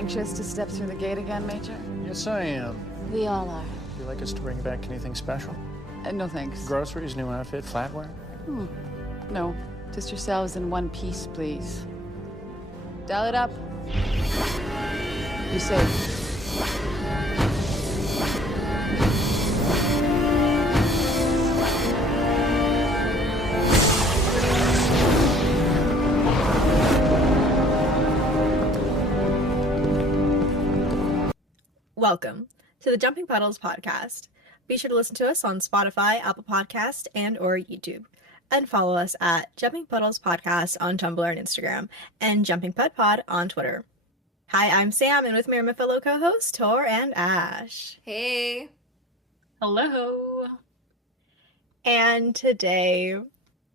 Anxious to step through the gate again, Major? Yes, I am. We all are. Would you like us to bring back anything special? No thanks. Groceries, new outfit, flatware? No, just yourselves in one piece, please. Dial it up. You safe. Welcome to the Jumping Puddles podcast. Be sure to listen to us on Spotify, Apple Podcast, and or YouTube. And follow us at Jumping Puddles Podcast on Tumblr and Instagram, and Jumping Pud Pod on Twitter. Hi, I'm Sam, and with me are my fellow co-hosts, Tor and Ash. Hey. Hello. And today,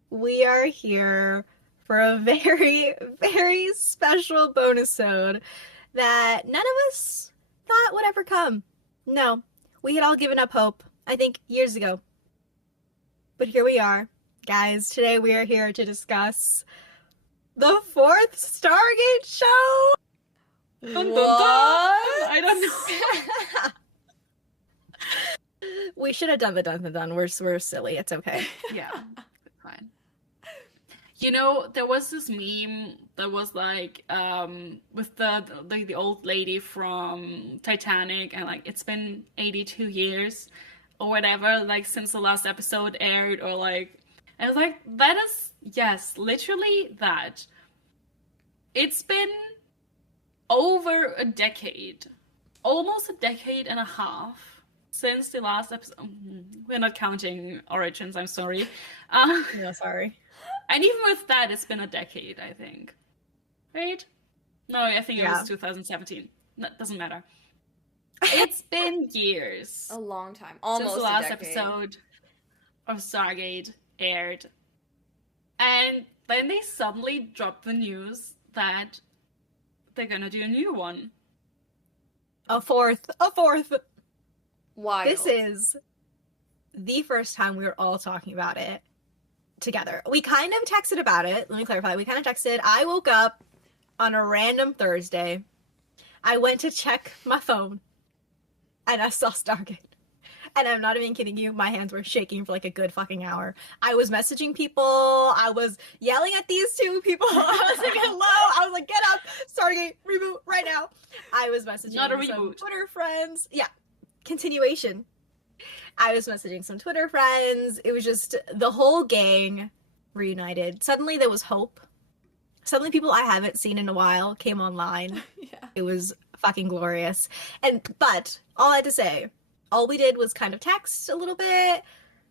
we are here for a very, very special bonusode that none of us thought would ever come. No, we had all given up hope, I think, years ago. But here we are. Guys, today we are here to discuss the 4th Stargate show! Dun, dun, dun. I don't know. We should have done the dun. We're silly. It's okay. Yeah, fine. You know, there was this meme that was like, with the old lady from Titanic, and like, it's been 82 years or whatever, like, since the last episode aired, or like, I was like, that is, yes, literally that. It's been over a decade, almost a decade and a half since the last episode. We're not counting Origins, I'm sorry. No, sorry. And even with that, it's been a decade, I think. Right? No, I think it was 2017. That doesn't matter. It's been years. A long time. Almost since the last a decade. episode of Stargate aired. And then they suddenly dropped the news that they're gonna do a new one. A fourth. Wild. This is the first time we were all talking about it together. We kind of texted about it. Let me clarify. We kind of texted. I woke up on a random Thursday. I went to check my phone and I saw Stargate. And I'm not even kidding you. My hands were shaking for like a good fucking hour. I was messaging people. I was yelling at these two people. I was like, hello. I was like, get up. Stargate reboot right now. I was messaging Not a some reboot. Twitter friends. Yeah. Continuation. I was messaging some Twitter friends. It was just the whole gang reunited. Suddenly there was hope. Suddenly people I haven't seen in a while came online. Yeah. It was fucking glorious. But all I had to say, all we did was kind of text a little bit,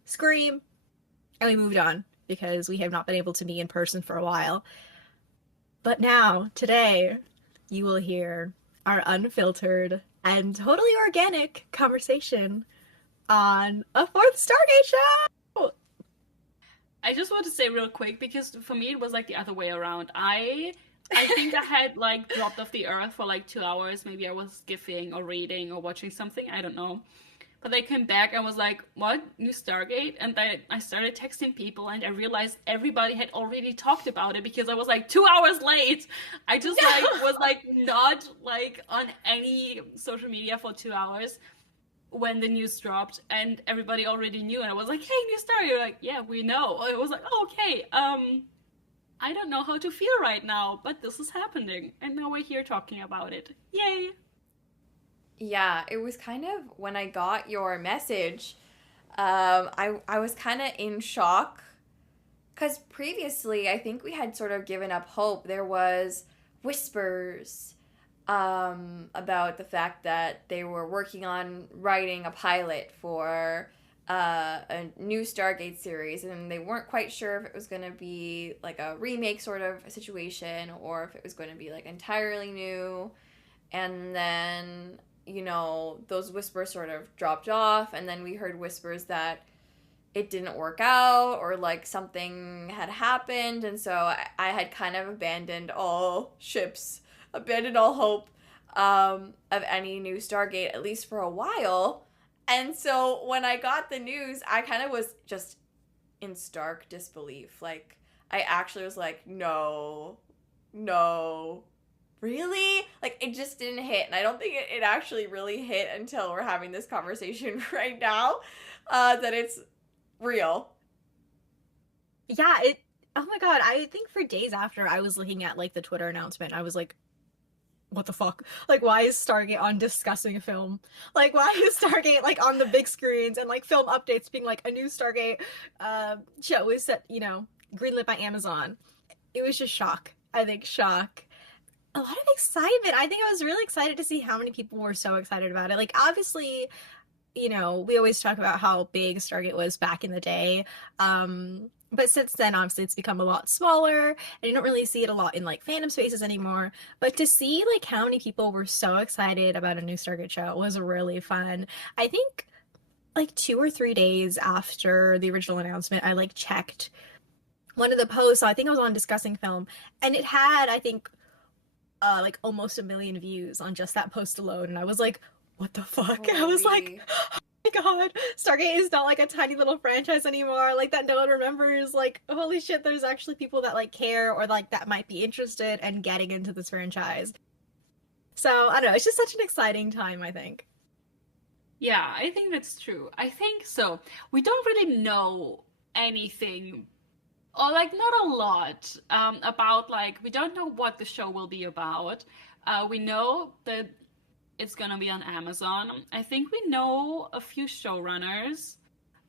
scream, and we moved on because we have not been able to meet in person for a while. But now, today, you will hear our unfiltered and totally organic conversation on a 4th Stargate show! I just want to say real quick, because for me it was like the other way around. I think I had like dropped off the earth for like 2 hours. Maybe I was skiffing or reading or watching something. I don't know. But I came back and was like, what? New Stargate? And then I started texting people, and I realized everybody had already talked about it because I was like 2 hours late. I just like was like not like on any social media for 2 hours when the news dropped, and everybody already knew. And I was like, hey, new Stargate. Like, yeah, we know. I was like, oh, okay. I don't know how to feel right now, but this is happening. And now we're here talking about it. Yay! Yeah, it was kind of, when I got your message, I was kind of in shock. Because previously, I think we had sort of given up hope. There was whispers about the fact that they were working on writing a pilot for a new Stargate series, and they weren't quite sure if it was going to be like a remake sort of a situation or if it was going to be like entirely new. And then, you know, those whispers sort of dropped off, and then we heard whispers that it didn't work out or like something had happened, and so I had kind of abandoned all ships, abandoned all hope of any new Stargate, at least for a while. And so when I got the news, I kind of was just in stark disbelief. Like, I actually was like, no, really? Like, it just didn't hit. And I don't think it actually really hit until we're having this conversation right now, that it's real. Yeah, oh my god, I think for days after I was looking at like the Twitter announcement, I was like, what the fuck? Like, why is Stargate on discussing film? Like, why is Stargate like on the big screens and like film updates being like a new Stargate show is set, greenlit by Amazon? It was just shock. I think shock. A lot of excitement. I think I was really excited to see how many people were so excited about it. Like, obviously, we always talk about how big Stargate was back in the day. But since then, obviously, it's become a lot smaller, and you don't really see it a lot in, like, fandom spaces anymore. But to see, like, how many people were so excited about a new Stargate show was really fun. I think, like, 2 or 3 days after the original announcement, I, like, checked one of the posts. I think I was on Discussing Film, and it had, I think, like, almost 1 million views on just that post alone. And I was like, what the fuck? Holy. I was like, my god, Stargate is not like a tiny little franchise anymore, like that no one remembers. Like, holy shit, there's actually people that like care or like that might be interested in getting into this franchise. So I don't know, it's just such an exciting time, I think. Yeah, I think that's true. I think so. We don't really know anything, or like not a lot, about like, we don't know what the show will be about. We know that it's gonna be on Amazon. I think we know a few showrunners,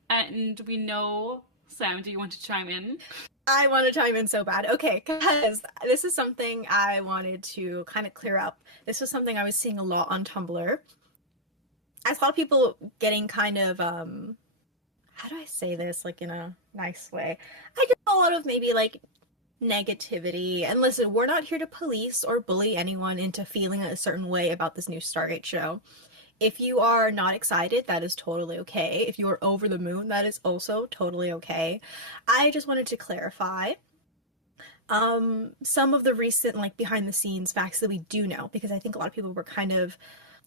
and we know... Sam, do you want to chime in? I want to chime in so bad. Okay, because this is something I wanted to kind of clear up. This was something I was seeing a lot on Tumblr. I saw people getting kind of, how do I say this, like, in a nice way? I get a lot of maybe, like, negativity. And listen, we're not here to police or bully anyone into feeling a certain way about this new Stargate show. If you are not excited, that is totally okay. If you are over the moon, that is also totally okay. I just wanted to clarify some of the recent, like, behind the scenes facts that we do know, because I think a lot of people were kind of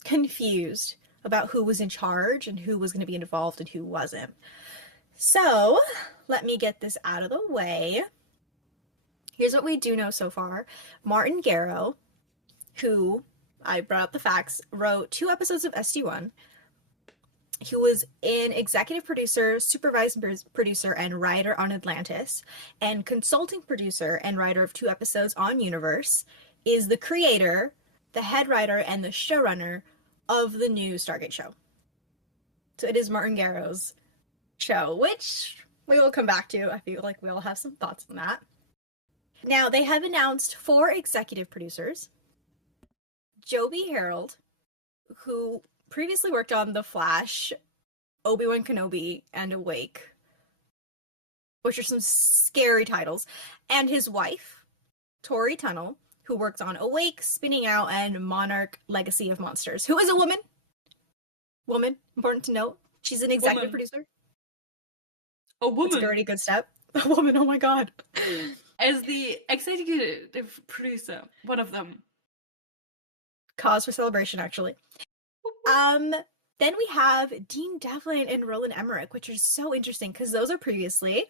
confused about who was in charge and who was going to be involved and who wasn't. So let me get this out of the way. Here's what we do know so far. Martin Garrow, who, I brought up the facts, wrote 2 episodes of SG1. He was an executive producer, supervising producer, and writer on Atlantis, and consulting producer and writer of 2 episodes on Universe, is the creator, the head writer, and the showrunner of the new Stargate show. So it is Martin Garrow's show, which we will come back to. I feel like we all have some thoughts on that. Now, they have announced 4 executive producers. Joby Harold, who previously worked on The Flash, Obi-Wan Kenobi, and Awake, which are some scary titles, and his wife, Tori Tunnell, who worked on Awake, Spinning Out, and Monarch Legacy of Monsters, who is a woman. Woman, important to note. She's an executive producer. A woman. It's a very good step. A woman, oh my god. As the executive producer, one of them. Cause for celebration, actually. Then we have Dean Devlin and Roland Emmerich, which are so interesting because those are previously,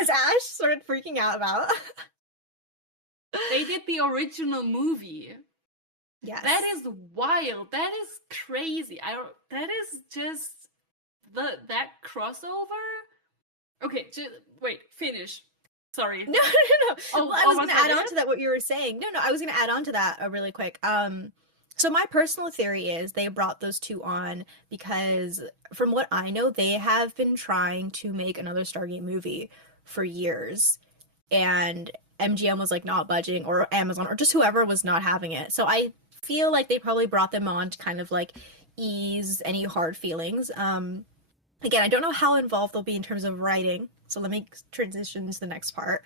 as Ash started freaking out about. They did the original movie. Yes. That is wild. That is crazy. That is just that crossover. Okay, wait, finish. Sorry. No. Oh, I was going to add that on to that what you were saying. No, I was going to add on to that really quick. So my personal theory is they brought those 2 on because, from what I know, they have been trying to make another Stargate movie for years, and MGM was like not budging, or Amazon, or just whoever was not having it. So I feel like they probably brought them on to kind of like ease any hard feelings. Again, I don't know how involved they'll be in terms of writing, so let me transition to the next part.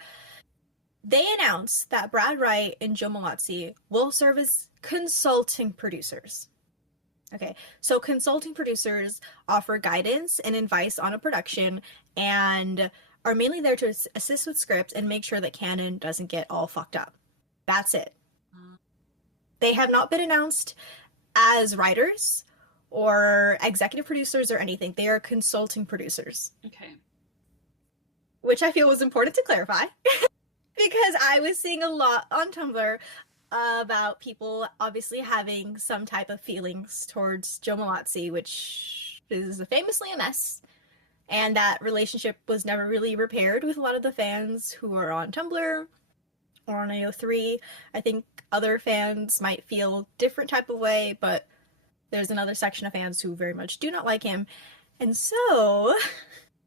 They announced that Brad Wright and Joe Malazzi will serve as consulting producers. Okay, so consulting producers offer guidance and advice on a production and are mainly there to assist with scripts and make sure that canon doesn't get all fucked up. That's it. They have not been announced as writers or executive producers or anything. They are consulting producers. Okay. Which I feel was important to clarify. Because I was seeing a lot on Tumblr about people obviously having some type of feelings towards Joe Malazzi, which is famously a mess. And that relationship was never really repaired with a lot of the fans who are on Tumblr or on AO3. I think other fans might feel different type of way, but there's another section of fans who very much do not like him. And so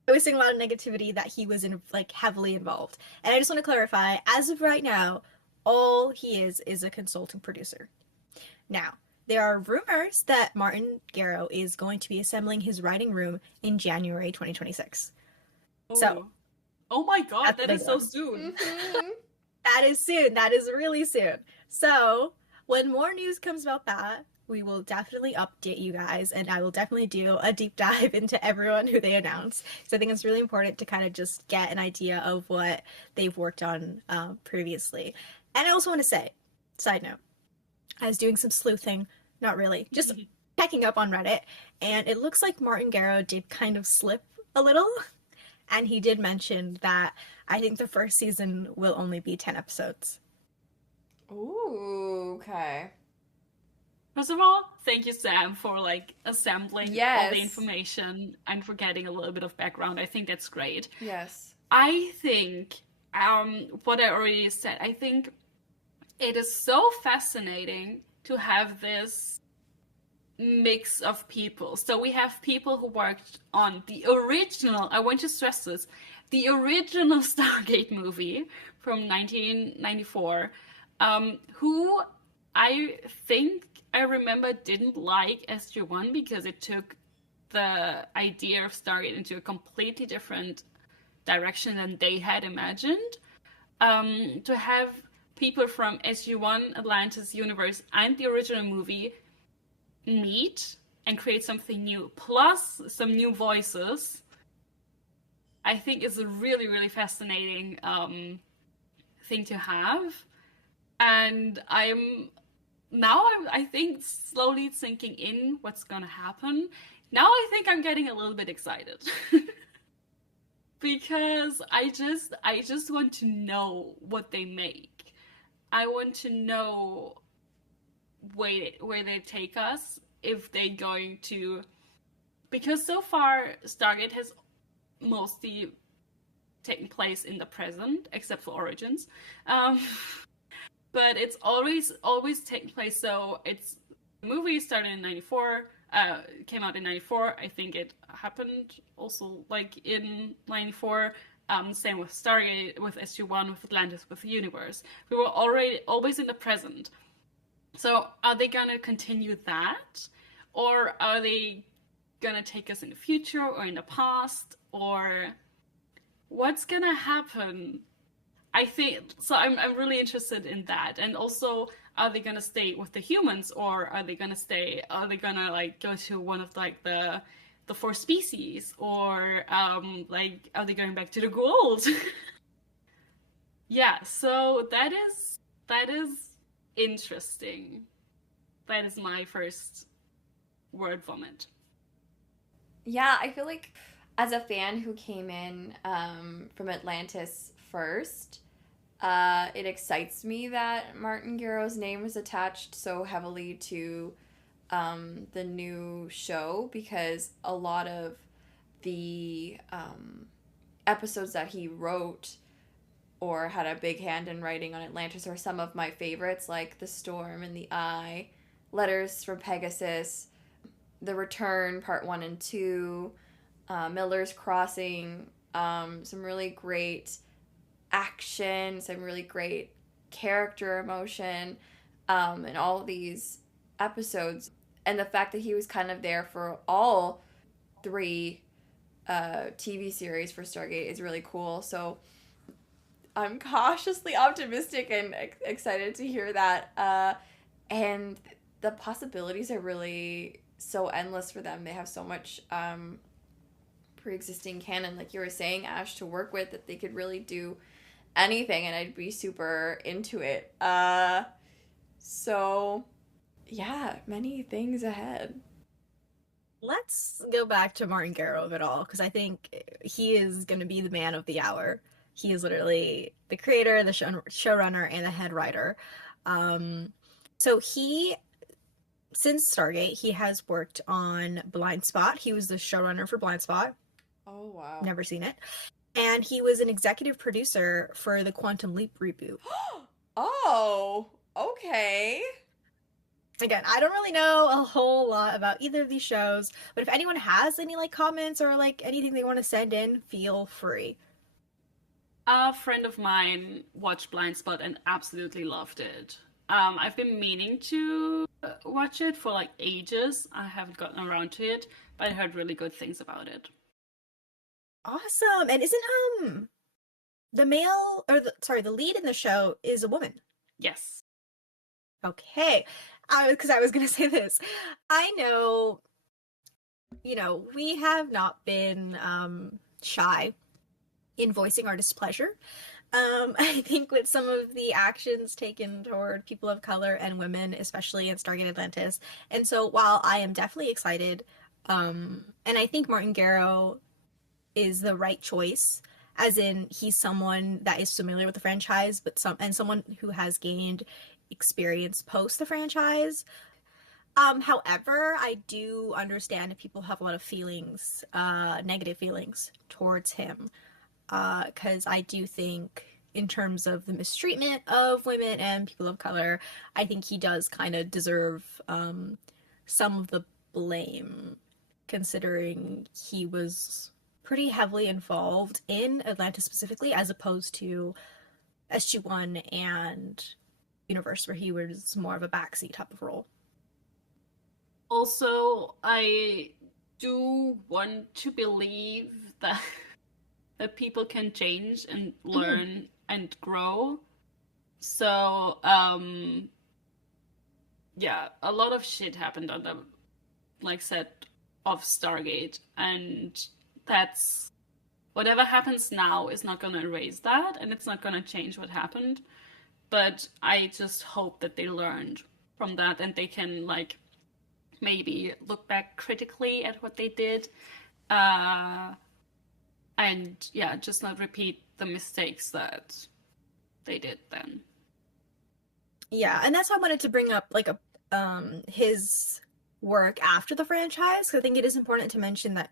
I was seeing a lot of negativity that he was heavily involved. And I just want to clarify, as of right now, all he is a consulting producer. Now, there are rumors that Martin Garrow is going to be assembling his writing room in January 2026. Oh. So, oh my god, that is so one. soon. Mhm. That is soon. That is really soon. So, when more news comes about that, we will definitely update you guys, and I will definitely do a deep dive into everyone who they announce. So I think it's really important to kind of just get an idea of what they've worked on previously. And I also want to say, side note, I was doing some sleuthing, not really, just checking up on Reddit, and it looks like Martin Garrow did kind of slip a little, and he did mention that I think the first season will only be 10 episodes. Ooh, okay. First of all, thank you, Sam, for assembling all Yes. the information and for getting a little bit of background. I think that's great. Yes. I think, what I already said, I think it is so fascinating to have this mix of people. So we have people who worked on the original, I want to stress this, the original Stargate movie from 1994, who I think I remember didn't like SG1 because it took the idea of Stargate into a completely different direction than they had imagined. To have people from SG1, Atlantis universe, and the original movie meet and create something new, plus some new voices, I think is a really, really fascinating thing to have. And I think slowly sinking in what's gonna happen. Now I think I'm getting a little bit excited. Because I just want to know what they make. I want to know where they take us, if they're going to, because so far Stargate has mostly taken place in the present, except for Origins. But it's always taken place. So the movie started in 94, came out in 94. I think it happened also in 94. Same with Stargate, with SG1, with Atlantis, with the universe. We were always in the present. So are they gonna continue that? Or are they gonna take us in the future or in the past? Or what's gonna happen? I think so. I'm really interested in that, and also, are they gonna stay with the humans, or are they gonna go to one of the four species, or are they going back to the Goa'uld? Yeah, so that is interesting. That is my first word vomit. Yeah, I feel like as a fan who came in from Atlantis first, it excites me that Martin Garrow's name is attached so heavily to the new show, because a lot of the episodes that he wrote or had a big hand in writing on Atlantis are some of my favorites, like The Storm and the Eye, Letters from Pegasus, The Return Part 1 and 2, Miller's Crossing, some really great action, some really great character emotion, in all of these episodes. And the fact that he was kind of there for all three TV series for Stargate is really cool. So I'm cautiously optimistic and excited to hear that. And the possibilities are really so endless for them. They have so much pre-existing canon, like you were saying, Ash, to work with, that they could really do anything, and I'd be super into it. So yeah, many things ahead. Let's go back to Martin Garrow of it all, because I think he is going to be the man of the hour. He is literally the creator, the showrunner, and the head writer. So since Stargate, he has worked on Blind Spot. He was the showrunner for Blind Spot. Oh, wow. Never seen it. And he was an executive producer for the Quantum Leap reboot. Oh, okay. Again, I don't really know a whole lot about either of these shows, but if anyone has any like comments or like anything they want to send in, feel free. A friend of mine watched Blind Spot and absolutely loved it. I've been meaning to watch it for like ages. I haven't gotten around to it, but I heard really good things about it. Awesome. And isn't the the lead in the show is a woman? Yes. Okay. Because I was going to say this. I know, we have not been shy in voicing our displeasure. I think with some of the actions taken toward people of color and women, especially in Stargate Atlantis. And so while I am definitely excited, and I think Martin Garrow is the right choice, as in he's someone that is familiar with the franchise, someone who has gained experience post the franchise. However, I do understand if people have a lot of feelings, negative feelings towards him. Because I do think, in terms of the mistreatment of women and people of color, I think he does kind of deserve some of the blame, considering he was pretty heavily involved in Atlantis specifically, as opposed to SG1 and Universe, where he was more of a backseat type of role. Also, I do want to believe that people can change and learn and grow. So, yeah, a lot of shit happened on the set of Stargate, and that's whatever happens now is not gonna erase that, and it's not gonna change what happened. But I just hope that they learned from that and they can maybe look back critically at what they did. And yeah, just not repeat the mistakes that they did then. Yeah, and that's why I wanted to bring up his work after the franchise, because I think it is important to mention that,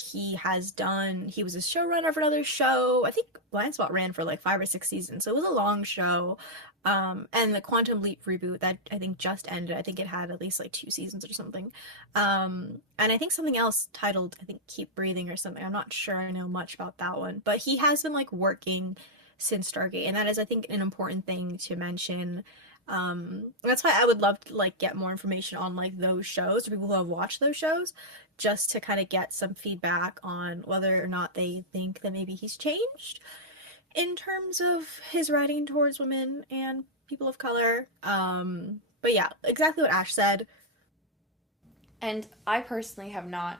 he was a showrunner for another show. I think Blind Spot ran for 5 or 6 seasons, so it was a long show. And the Quantum Leap reboot that I think just ended, I think it had at least 2 seasons or something. And I think something else titled, I think Keep Breathing or something. I'm not sure I know much about that one, but he has been working since Stargate, and that is, I think, an important thing to mention. That's why I would love to get more information on those shows, or people who have watched those shows, just to kind of get some feedback on whether or not they think that maybe he's changed in terms of his writing towards women and people of color. But yeah, exactly what Ash said. And I personally have not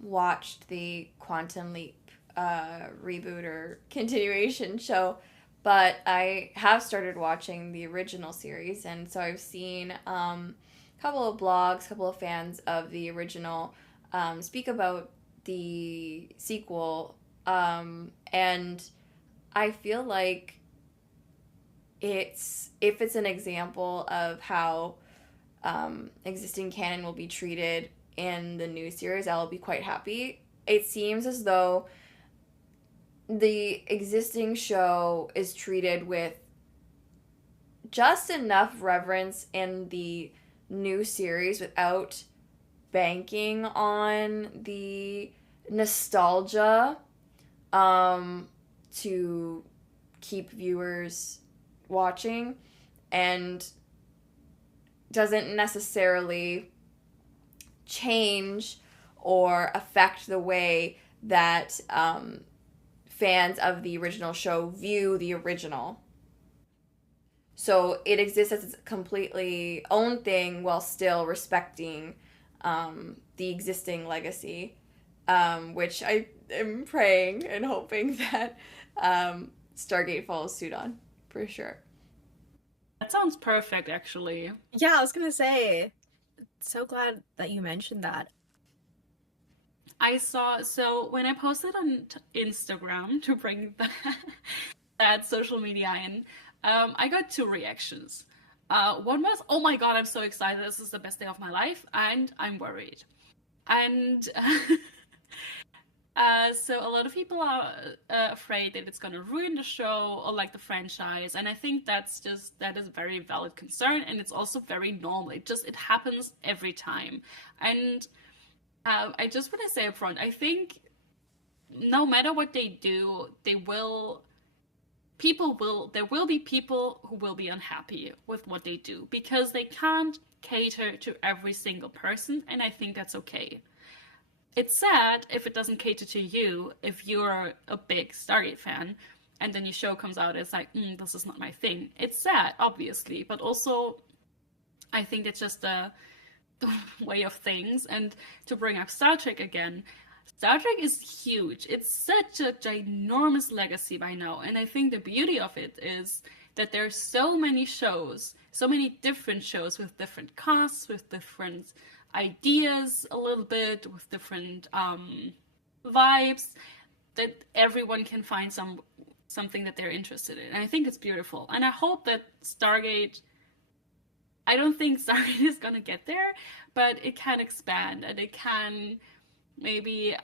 watched the Quantum Leap reboot or continuation show, but I have started watching the original series, and so I've seen a couple of blogs, a couple of fans of the original speak about the sequel, and I feel like if it's an example of how existing canon will be treated in the new series, I'll be quite happy. It seems as though the existing show is treated with just enough reverence in the new series without banking on the nostalgia to keep viewers watching, and doesn't necessarily change or affect the way that fans of the original show view the original. So it exists as its completely own thing while still respecting the existing legacy, which I am praying and hoping that Stargate follows suit on, for sure. That sounds perfect, actually. Yeah, I was gonna say, so glad that you mentioned that. So when I posted on Instagram to bring that social media in, I got 2 reactions. One was, oh my god, I'm so excited, this is the best day of my life, and I'm worried. And so a lot of people are afraid that it's gonna ruin the show or like the franchise, and I think that is a very valid concern, and it's also very normal. It happens every time. And I just want to say up front, I think no matter what they do, there will be people who will be unhappy with what they do because they can't cater to every single person, and I think that's okay. It's sad if it doesn't cater to you, if you're a big Stargate fan, and then your show comes out, it's like, this is not my thing. It's sad, obviously, but also I think it's just the way of things. And to bring up Star Trek again, Star Trek is huge. It's such a ginormous legacy by now, and I think the beauty of it is that there's so many shows, so many different shows with different casts, with different ideas a little bit, with different vibes, that everyone can find something that they're interested in. And I think it's beautiful. And I hope that Stargate, I don't think Stargate is gonna get there, but it can expand, and it can maybe,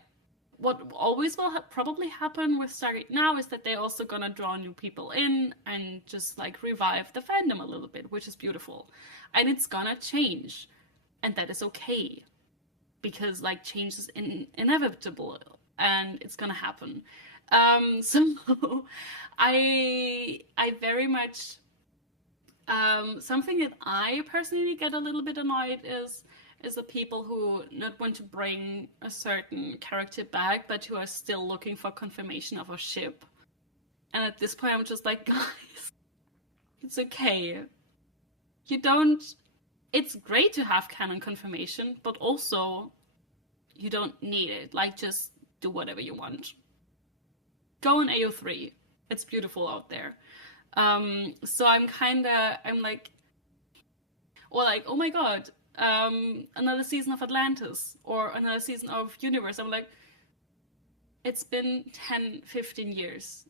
what always will probably happen with Stargate now is that they're also gonna draw new people in and just like revive the fandom a little bit, which is beautiful. And it's gonna change. And that is okay, because like change is inevitable, and it's gonna happen. So I very much something that I personally get a little bit annoyed is the people who not want to bring a certain character back, but who are still looking for confirmation of a ship. And at this point, I'm just like, guys, it's okay. You don't. It's great to have canon confirmation, but also you don't need it. Like, just do whatever you want. Go on AO3. It's beautiful out there. So I'm like, or like, oh my god, another season of Atlantis or another season of Universe. I'm like, it's been 10, 15 years.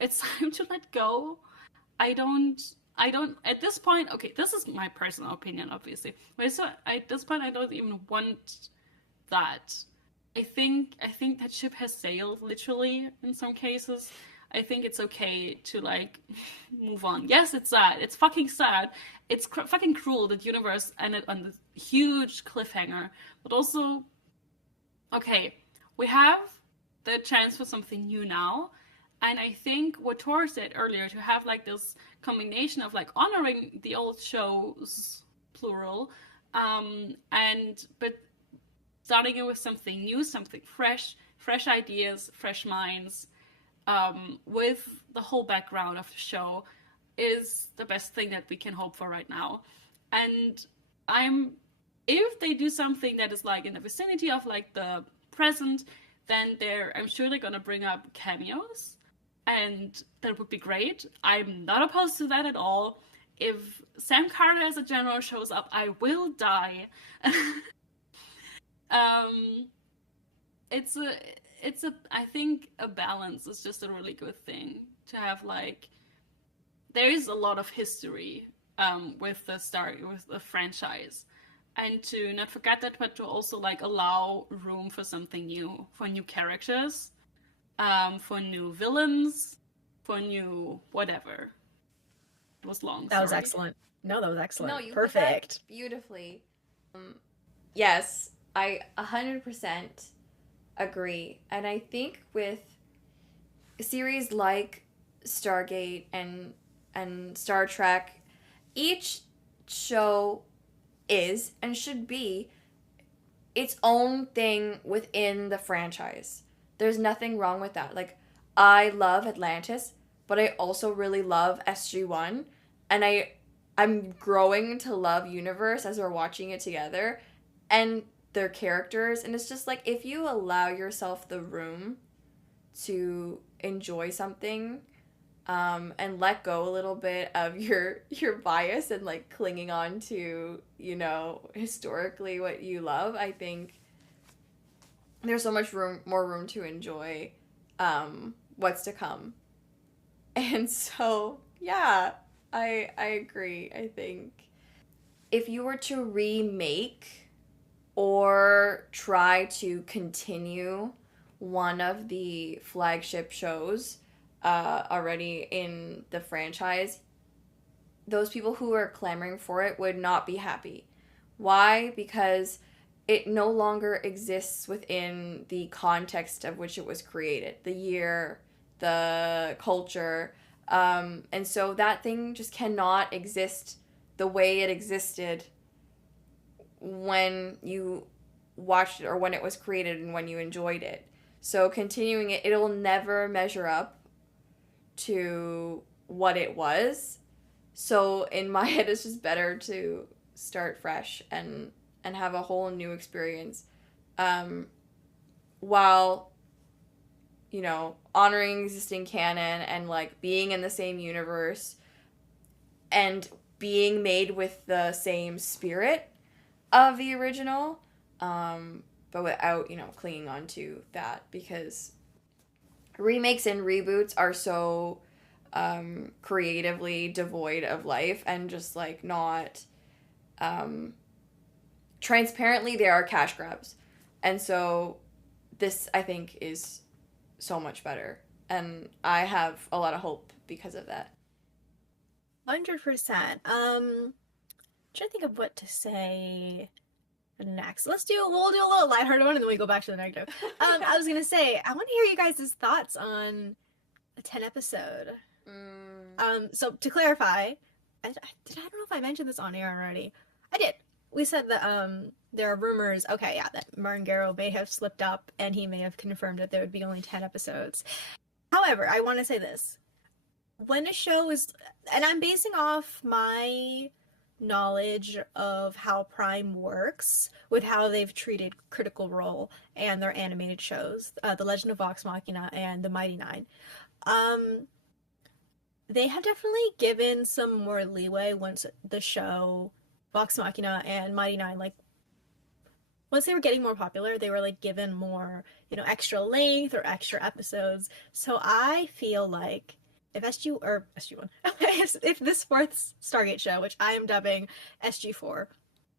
It's time to let go. I don't, at this point, okay, this is my personal opinion, obviously. But so at this point, I don't even want that. I think that ship has sailed, literally, in some cases. I think it's okay to, like, move on. Yes, it's sad. It's fucking sad. It's fucking cruel that Universe ended on this huge cliffhanger. But also, okay, we have the chance for something new now. And I think what Tor said earlier, to have like this combination of like honoring the old shows, plural, but starting it with something new, something fresh ideas, fresh minds, with the whole background of the show is the best thing that we can hope for right now. And if they do something that is like in the vicinity of like the present, then I'm sure they're gonna bring up cameos. And that would be great. I'm not opposed to that at all. If Sam Carter as a general shows up, I will die. I think a balance is just a really good thing to have. Like, there is a lot of history with the franchise, and to not forget that, but to also like allow room for something new, for new characters. For new villains, for new whatever. It was long. That was excellent. No, that was excellent. No, you perfect. Put that beautifully. Yes, I 100% agree. And I think with series like Stargate and Star Trek, each show is and should be its own thing within the franchise. There's nothing wrong with that. Like, I love Atlantis, but I also really love SG1, and I'm growing to love Universe as we're watching it together, and their characters, and it's just like, if you allow yourself the room to enjoy something, and let go a little bit of your bias and like clinging on to, historically what you love, I think there's so much more room to enjoy what's to come. And so, Yeah, I agree. I think if you were to remake or try to continue one of the flagship shows already in the franchise, those people who are clamoring for it would not be happy. Why? Because it no longer exists within the context of which it was created, the year, the culture. And so that thing just cannot exist the way it existed when you watched it or when it was created and when you enjoyed it. So continuing it, it'll never measure up to what it was. So in my head, it's just better to start fresh and have a whole new experience, while, you know, honoring existing canon and like being in the same universe and being made with the same spirit of the original, but without, you know, clinging on to that, because remakes and reboots are so creatively devoid of life and just like not transparently, they are cash grabs. And so this, I think, is so much better, and I have a lot of hope because of that. 100%. Trying to think of what to say next. We'll do a little lighthearted one and then we go back to the negative. I was gonna say, I want to hear you guys' thoughts on a 10 episode. So to clarify, I don't know if I mentioned this on air already. I did. We said that there are rumors, okay, yeah, that Martin Garrow may have slipped up and he may have confirmed that there would be only 10 episodes. However, I want to say this. When a show is, and I'm basing off my knowledge of how Prime works with how they've treated Critical Role and their animated shows, The Legend of Vox Machina and The Mighty Nine. They have definitely given some more leeway once the show Vox Machina and Mighty Nine, like, once they were getting more popular, they were like given more, you know, extra length or extra episodes. So I feel like if SG1, if this fourth Stargate show, which I am dubbing SG4,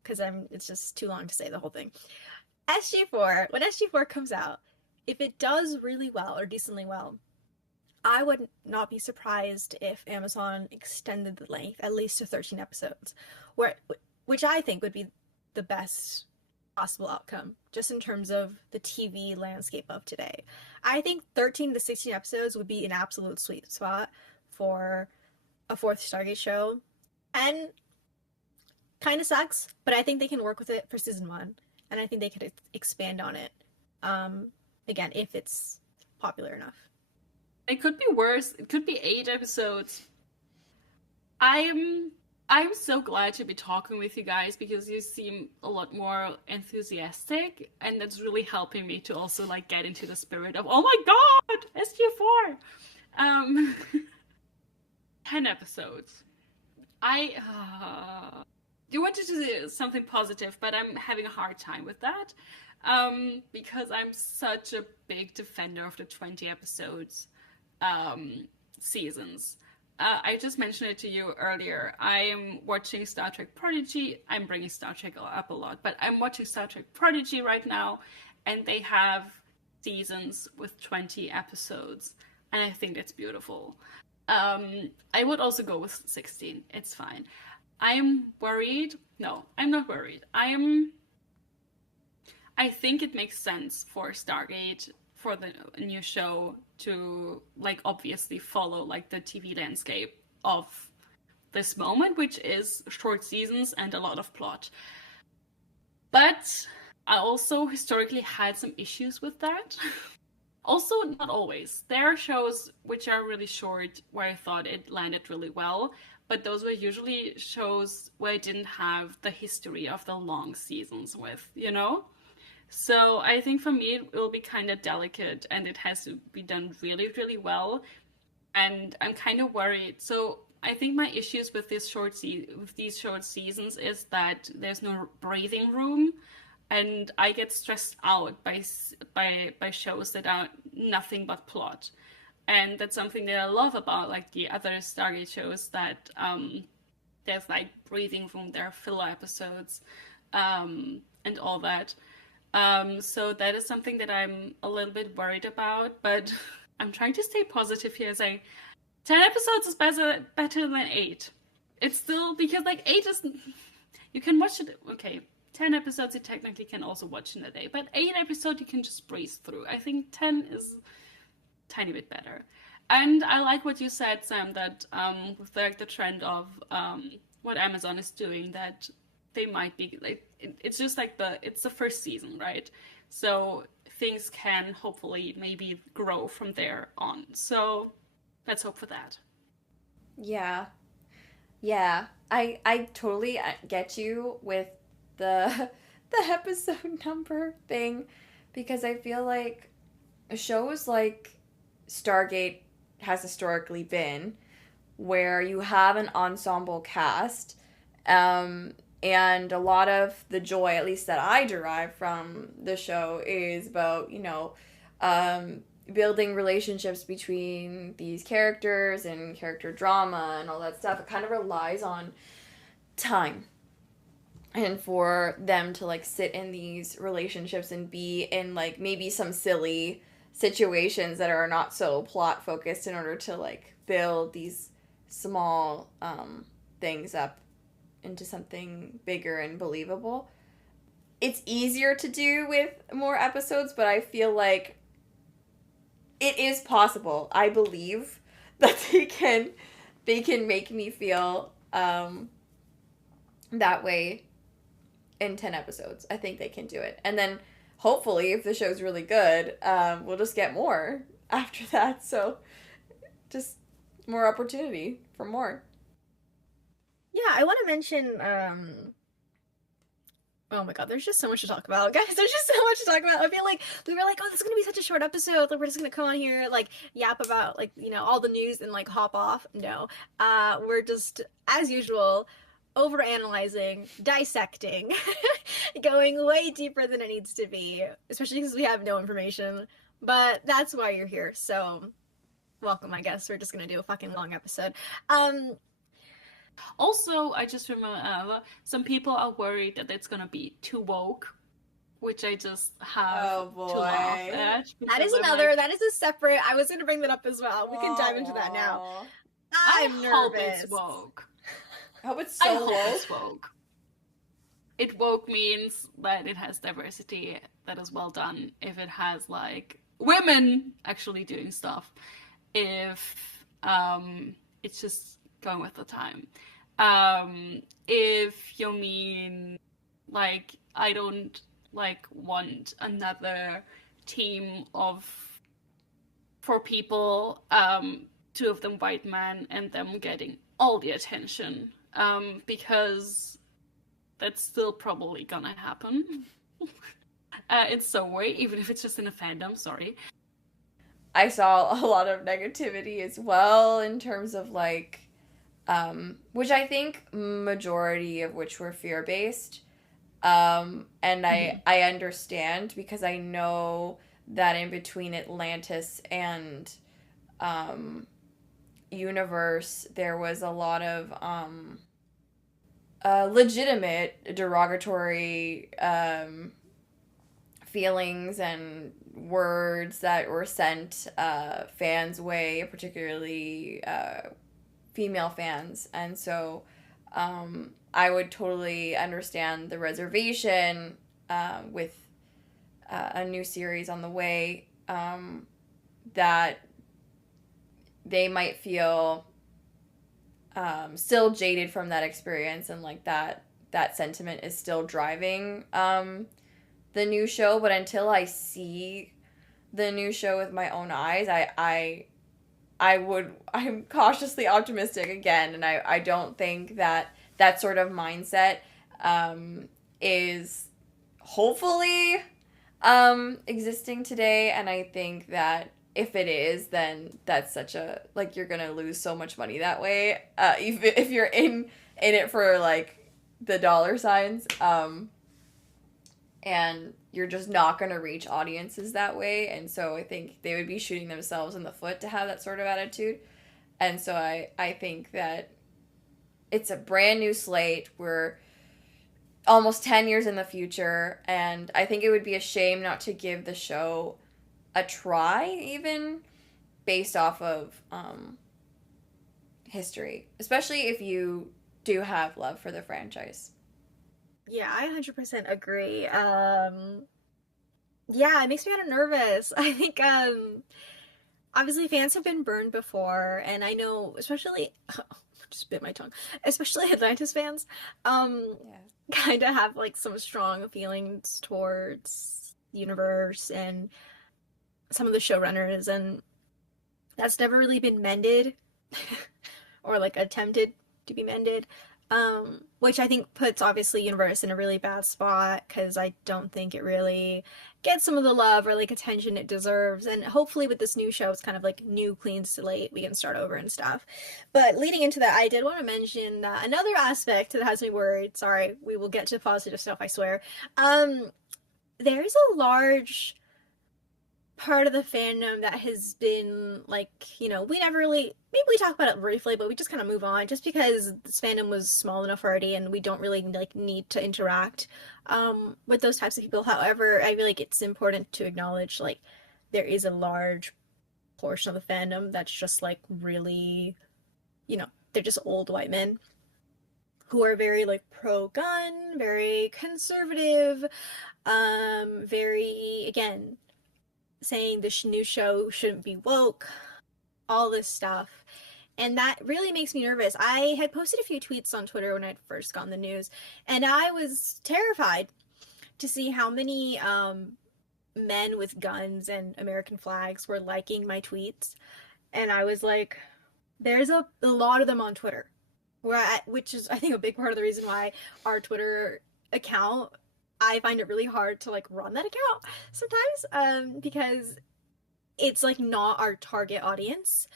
because it's just too long to say the whole thing. SG4, when SG4 comes out, if it does really well or decently well, I would not be surprised if Amazon extended the length at least to 13 episodes, which I think would be the best possible outcome, just in terms of the TV landscape of today. I think 13 to 16 episodes would be an absolute sweet spot for a fourth Stargate show, and kind of sucks, but I think they can work with it for season 1, and I think they could expand on it, again, if it's popular enough. It could be worse. It could be 8 episodes. I'm so glad to be talking with you guys because you seem a lot more enthusiastic, and that's really helping me to also like get into the spirit of, oh my god, SG4. 10 episodes. You wanted to do something positive, but I'm having a hard time with that, because I'm such a big defender of the 20 episodes seasons. I just mentioned it to you earlier. I am watching Star Trek Prodigy. I'm bringing Star Trek up a lot, but I'm watching Star Trek Prodigy right now, and they have seasons with 20 episodes, and I think that's beautiful. I would also go with 16. It's fine. I am worried. No, I'm not worried. I think it makes sense for Stargate, for the new show, to like obviously follow like the TV landscape of this moment, which is short seasons and a lot of plot. But I also historically had some issues with that. Also, not always. There are shows which are really short where I thought it landed really well, but those were usually shows where I didn't have the history of the long seasons with, you know? So I think for me it will be kind of delicate, and it has to be done really, really well. And I'm kind of worried. So I think my issues with these short seasons is that there's no breathing room, and I get stressed out by shows that are nothing but plot. And that's something that I love about like the other Stargate shows, that there's like breathing room, there are filler episodes, and all that. So that is something that I'm a little bit worried about, but I'm trying to stay positive here, saying 10 episodes is better than 8. It's still, because like 8 is, you can watch it, okay, 10 episodes you technically can also watch in a day, but 8 episodes you can just breeze through. I think 10 is a tiny bit better. And I like what you said, Sam, that with like the trend of what Amazon is doing, that they might be like, it's just like it's the first season, right? So things can hopefully maybe grow from there on. So let's hope for that. Yeah. Yeah. I totally get you with the episode number thing, because I feel like shows like Stargate has historically been where you have an ensemble cast, and a lot of the joy, at least that I derive from the show, is about, building relationships between these characters and character drama and all that stuff. It kind of relies on time, and for them to like sit in these relationships and be in like maybe some silly situations that are not so plot focused, in order to like build these small things up into something bigger and believable. It's easier to do with more episodes, but I feel like it is possible. I believe that they can make me feel that way in 10 episodes. I think they can do it. And then hopefully, if the show's really good, we'll just get more after that. So just more opportunity for more. Yeah, I want to mention, oh my god, there's just so much to talk about. Guys, there's just so much to talk about. I feel like we were like, oh, this is going to be such a short episode. Like, we're just going to come on here, like, yap about, like, all the news and, like, hop off. No. We're just, as usual, overanalyzing, dissecting, going way deeper than it needs to be, especially because we have no information. But that's why you're here. So, welcome, I guess. We're just going to do a fucking long episode. Also, I just remember some people are worried that it's gonna be too woke, which I just have to laugh at. That is a separate, I was gonna bring that up as well. We can dive into that now. I'm nervous. I hope it's woke. I hope it's so woke. It's woke. It woke means that it has diversity that is well done. If it has like women actually doing stuff. If it's just going with the time. If you mean like I don't like want another team of 4 people, 2 of them white men, and them getting all the attention, because that's still probably gonna happen in some way, even if it's just in a fandom. Sorry. I saw a lot of negativity as well, in terms of like, which I think majority of which were fear-based, and I understand, because I know that in between Atlantis and Universe there was a lot of legitimate derogatory feelings and words that were sent fans' way, particularly female fans. And so I would totally understand the reservation with a new series on the way, that they might feel still jaded from that experience, and like that sentiment is still driving the new show. But until I see the new show with my own eyes, I'm cautiously optimistic again, and I don't think that sort of mindset is hopefully existing today. And I think that if it is, then that's such a, like, you're gonna lose so much money that way, if you're in it for like the dollar signs. and you're just not going to reach audiences that way. And so I think they would be shooting themselves in the foot to have that sort of attitude. And so I think that it's a brand new slate. We're almost 10 years in the future, and I think it would be a shame not to give the show a try, even based off of history, especially if you do have love for the franchise. Yeah, I 100% agree. Yeah, it makes me kind of nervous. I think, obviously fans have been burned before, and I know, especially, just bit my tongue, especially Atlantis fans, kind of have, like, some strong feelings towards the universe and some of the showrunners, and that's never really been mended, or, like, attempted to be mended. Which I think puts, obviously, Universe in a really bad spot, because I don't think it really gets some of the love or, like, attention it deserves, and hopefully with this new show, it's kind of, like, new, clean slate, we can start over and stuff. But leading into that, I did want to mention another aspect that has me worried. Sorry, we will get to positive stuff, I swear. There's a large part of the fandom that has been, like, you know, we never really, maybe we talk about it briefly, but we just kind of move on, just because this fandom was small enough already and we don't really, like, need to interact with those types of people. However, I feel like it's important to acknowledge, like, there is a large portion of the fandom that's just, like, really, you know, they're just old white men who are very, like, pro-gun, very conservative, very, again, saying the new show shouldn't be woke, all this stuff. And that really makes me nervous. I had posted a few tweets on Twitter when I first got the news, and I was terrified to see how many men with guns and American flags were liking my tweets. And I was like, there's a lot of them on Twitter, which is, I think, a big part of the reason why our Twitter account, I find it really hard to, like, run that account sometimes, because it's, like, not our target audience.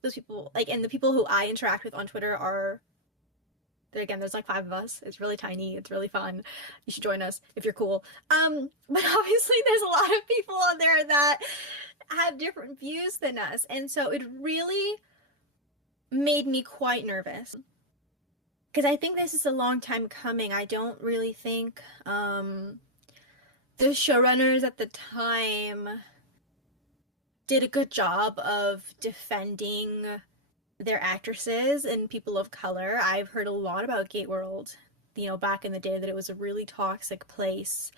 Those people, like, and the people who I interact with on Twitter are, again, there's, like, 5 of us. It's really tiny. It's really fun. You should join us if you're cool. But obviously there's a lot of people on there that have different views than us. And so it really made me quite nervous, because I think this is a long time coming. I don't really think the showrunners at the time did a good job of defending their actresses and people of color. I've heard a lot about Gate World, you know, back in the day, that it was a really toxic place.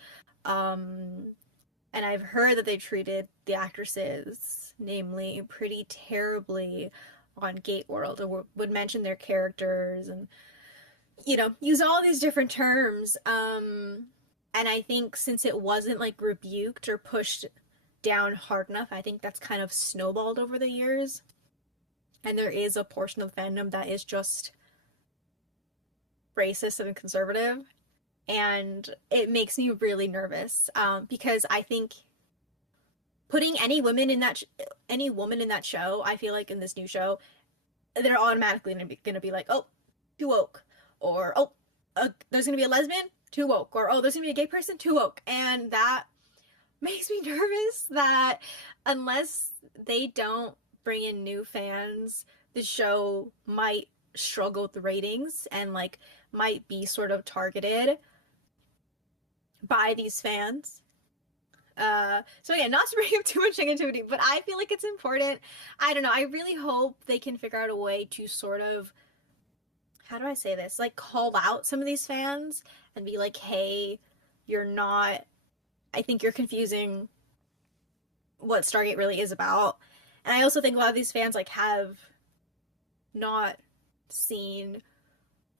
And I've heard that they treated the actresses, namely, pretty terribly on Gate World, or would mention their characters and, you know, use all these different terms. And I think since it wasn't, like, rebuked or pushed down hard enough, I think that's kind of snowballed over the years. And there is a portion of the fandom that is just racist and conservative. And it makes me really nervous, because I think putting any woman in that show, I feel like in this new show, they're automatically going to be like, oh, too woke. Or, oh, there's going to be a lesbian? Too woke. Or, oh, there's going to be a gay person? Too woke. And that makes me nervous that unless they don't bring in new fans, the show might struggle with the ratings and, like, might be sort of targeted by these fans. So yeah, not to bring up too much negativity, but I feel like it's important. I don't know, I really hope they can figure out a way to sort of, how do I say this, like, call out some of these fans and be like, hey, I think you're confusing what Stargate really is about. And I also think a lot of these fans, like, have not seen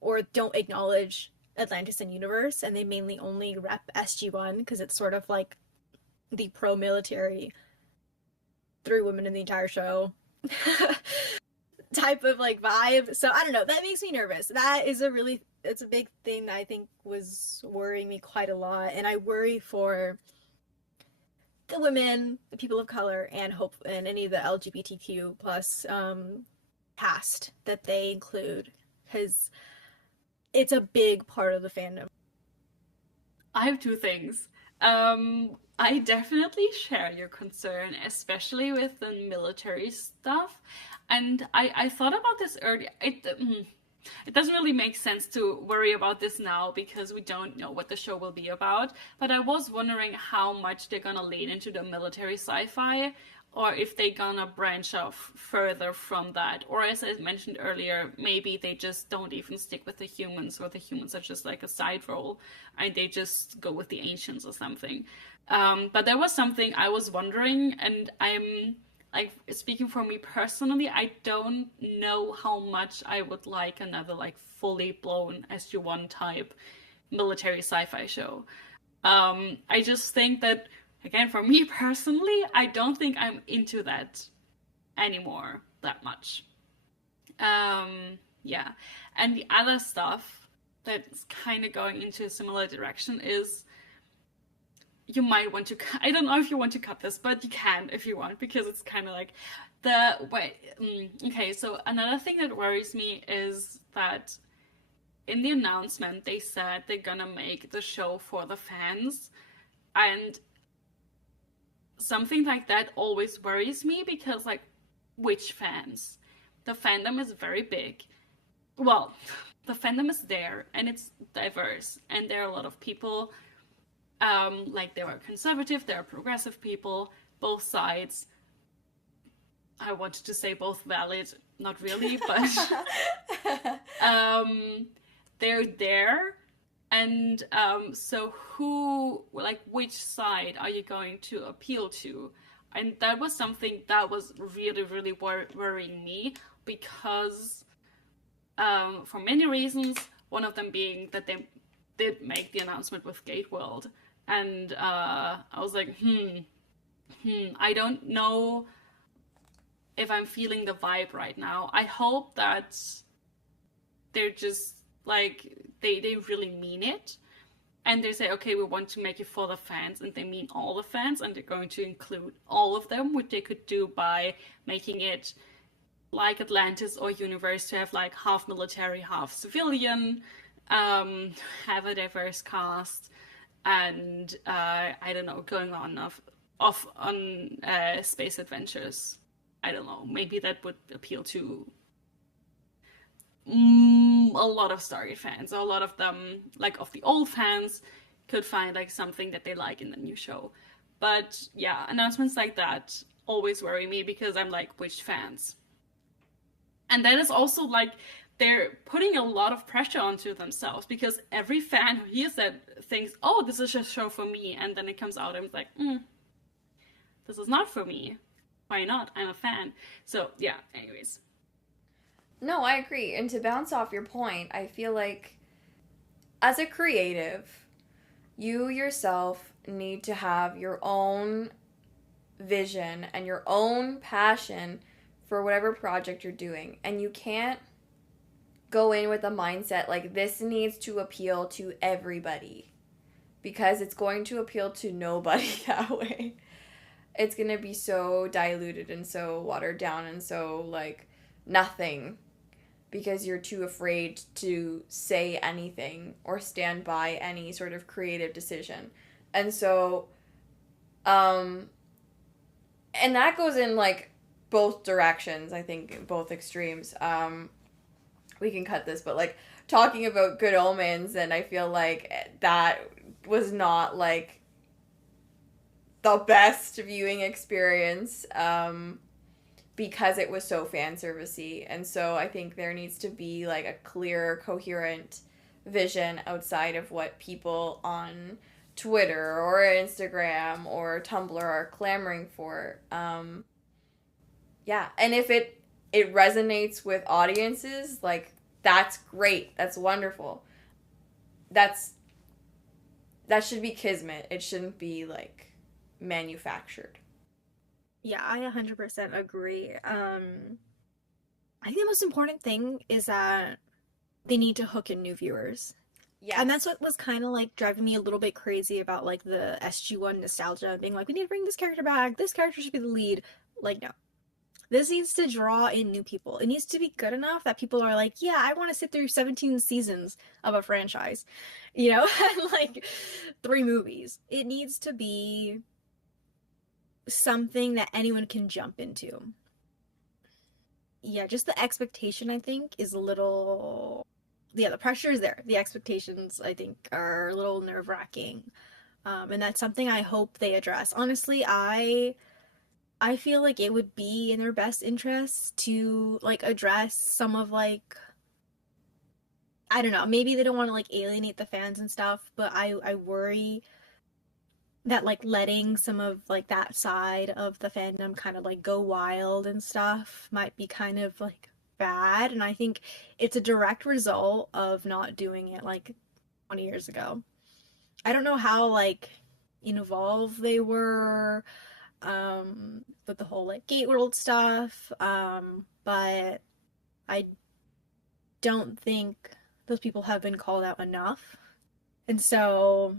or don't acknowledge Atlantis and Universe, and they mainly only rep SG1 because it's sort of like the pro-military 3 women in the entire show type of, like, vibe. So I don't know, that makes me nervous. That is it's a big thing that I think was worrying me quite a lot, and I worry for the women, the people of color, and any of the LGBTQ plus cast that they include, because it's a big part of the fandom. I have 2 things. I definitely share your concern, especially with the military stuff. And I thought about this earlier. It doesn't really make sense to worry about this now because we don't know what the show will be about. But I was wondering how much they're gonna lean into the military sci-fi, or if they're gonna branch off further from that. Or as I mentioned earlier, maybe they just don't even stick with the humans, or the humans are just like a side role, and they just go with the ancients or something. But there was something I was wondering, and I'm like, speaking for me personally, I don't know how much I would like another like fully blown SG1 type military sci-fi show. I just think that, again, for me personally, I don't think I'm into that anymore that much. Yeah. And the other stuff that's kind of going into a similar direction is, you might want to, I don't know if you want to cut this, but you can if you want, because it's kind of like okay, so another thing that worries me is that in the announcement they said they're gonna make the show for the fans, and something like that always worries me, because like, which fans? The fandom is very big. Well, the fandom is there and it's diverse, and there are a lot of people. Like, there are conservative, there are progressive people, both sides. I wanted to say both valid, not really, but they're there. And so which side are you going to appeal to? And that was something that was really, really worrying me, because for many reasons, one of them being that they did make the announcement with Gate World. And I was like, I don't know if I'm feeling the vibe right now. I hope that they're just like, they really mean it. And they say, okay, we want to make it for the fans, and they mean all the fans, and they're going to include all of them, which they could do by making it like Atlantis or Universe, to have like half military, half civilian, have a diverse cast. And I don't know, going on off on space adventures. I don't know, maybe that would appeal to a lot of Stargate fans. A lot of them, like of the old fans, could find like something that they like in the new show. But yeah, announcements like that always worry me, because I'm like, which fans? And that is also like, they're putting a lot of pressure onto themselves, because every fan who hears that thinks, oh, this is a show for me, and then it comes out and it's like, this is not for me. Why not? I'm a fan. So yeah, anyways. No, I agree. And to bounce off your point, I feel like as a creative, you yourself need to have your own vision and your own passion for whatever project you're doing. And you can't go in with a mindset like, this needs to appeal to everybody, because it's going to appeal to nobody that way. It's going to be so diluted and so watered down and so like nothing, because you're too afraid to say anything or stand by any sort of creative decision. And so and that goes in like both directions, I think, both extremes. We can cut this, but like talking about Good Omens, and I feel like that was not like the best viewing experience, because it was so fan servicey. And so I think there needs to be like a clear, coherent vision outside of what people on Twitter or Instagram or Tumblr are clamoring for. Yeah, and if it resonates with audiences, like, that's great. That's wonderful. That should be kismet. It shouldn't be, like, manufactured. Yeah, I 100% agree. I think the most important thing is that they need to hook in new viewers. Yeah. And that's what was kind of, like, driving me a little bit crazy about, like, the SG1 nostalgia, being like, we need to bring this character back. This character should be the lead. Like, no. This needs to draw in new people. It needs to be good enough that people are like, yeah, I want to sit through 17 seasons of a franchise, you know, and like 3 movies. It needs to be something that anyone can jump into. Yeah, just the expectation, I think, is a little... Yeah, the pressure is there. The expectations, I think, are a little nerve-wracking. And that's something I hope they address. Honestly, I feel like it would be in their best interest to, like, address some of, like... I don't know, maybe they don't want to, like, alienate the fans and stuff, but I worry that, like, letting some of, like, that side of the fandom kind of, like, go wild and stuff might be kind of, like, bad. And I think it's a direct result of not doing it, like, 20 years ago. I don't know how, like, involved they were with the whole, like, Gate World stuff, but I don't think those people have been called out enough. And so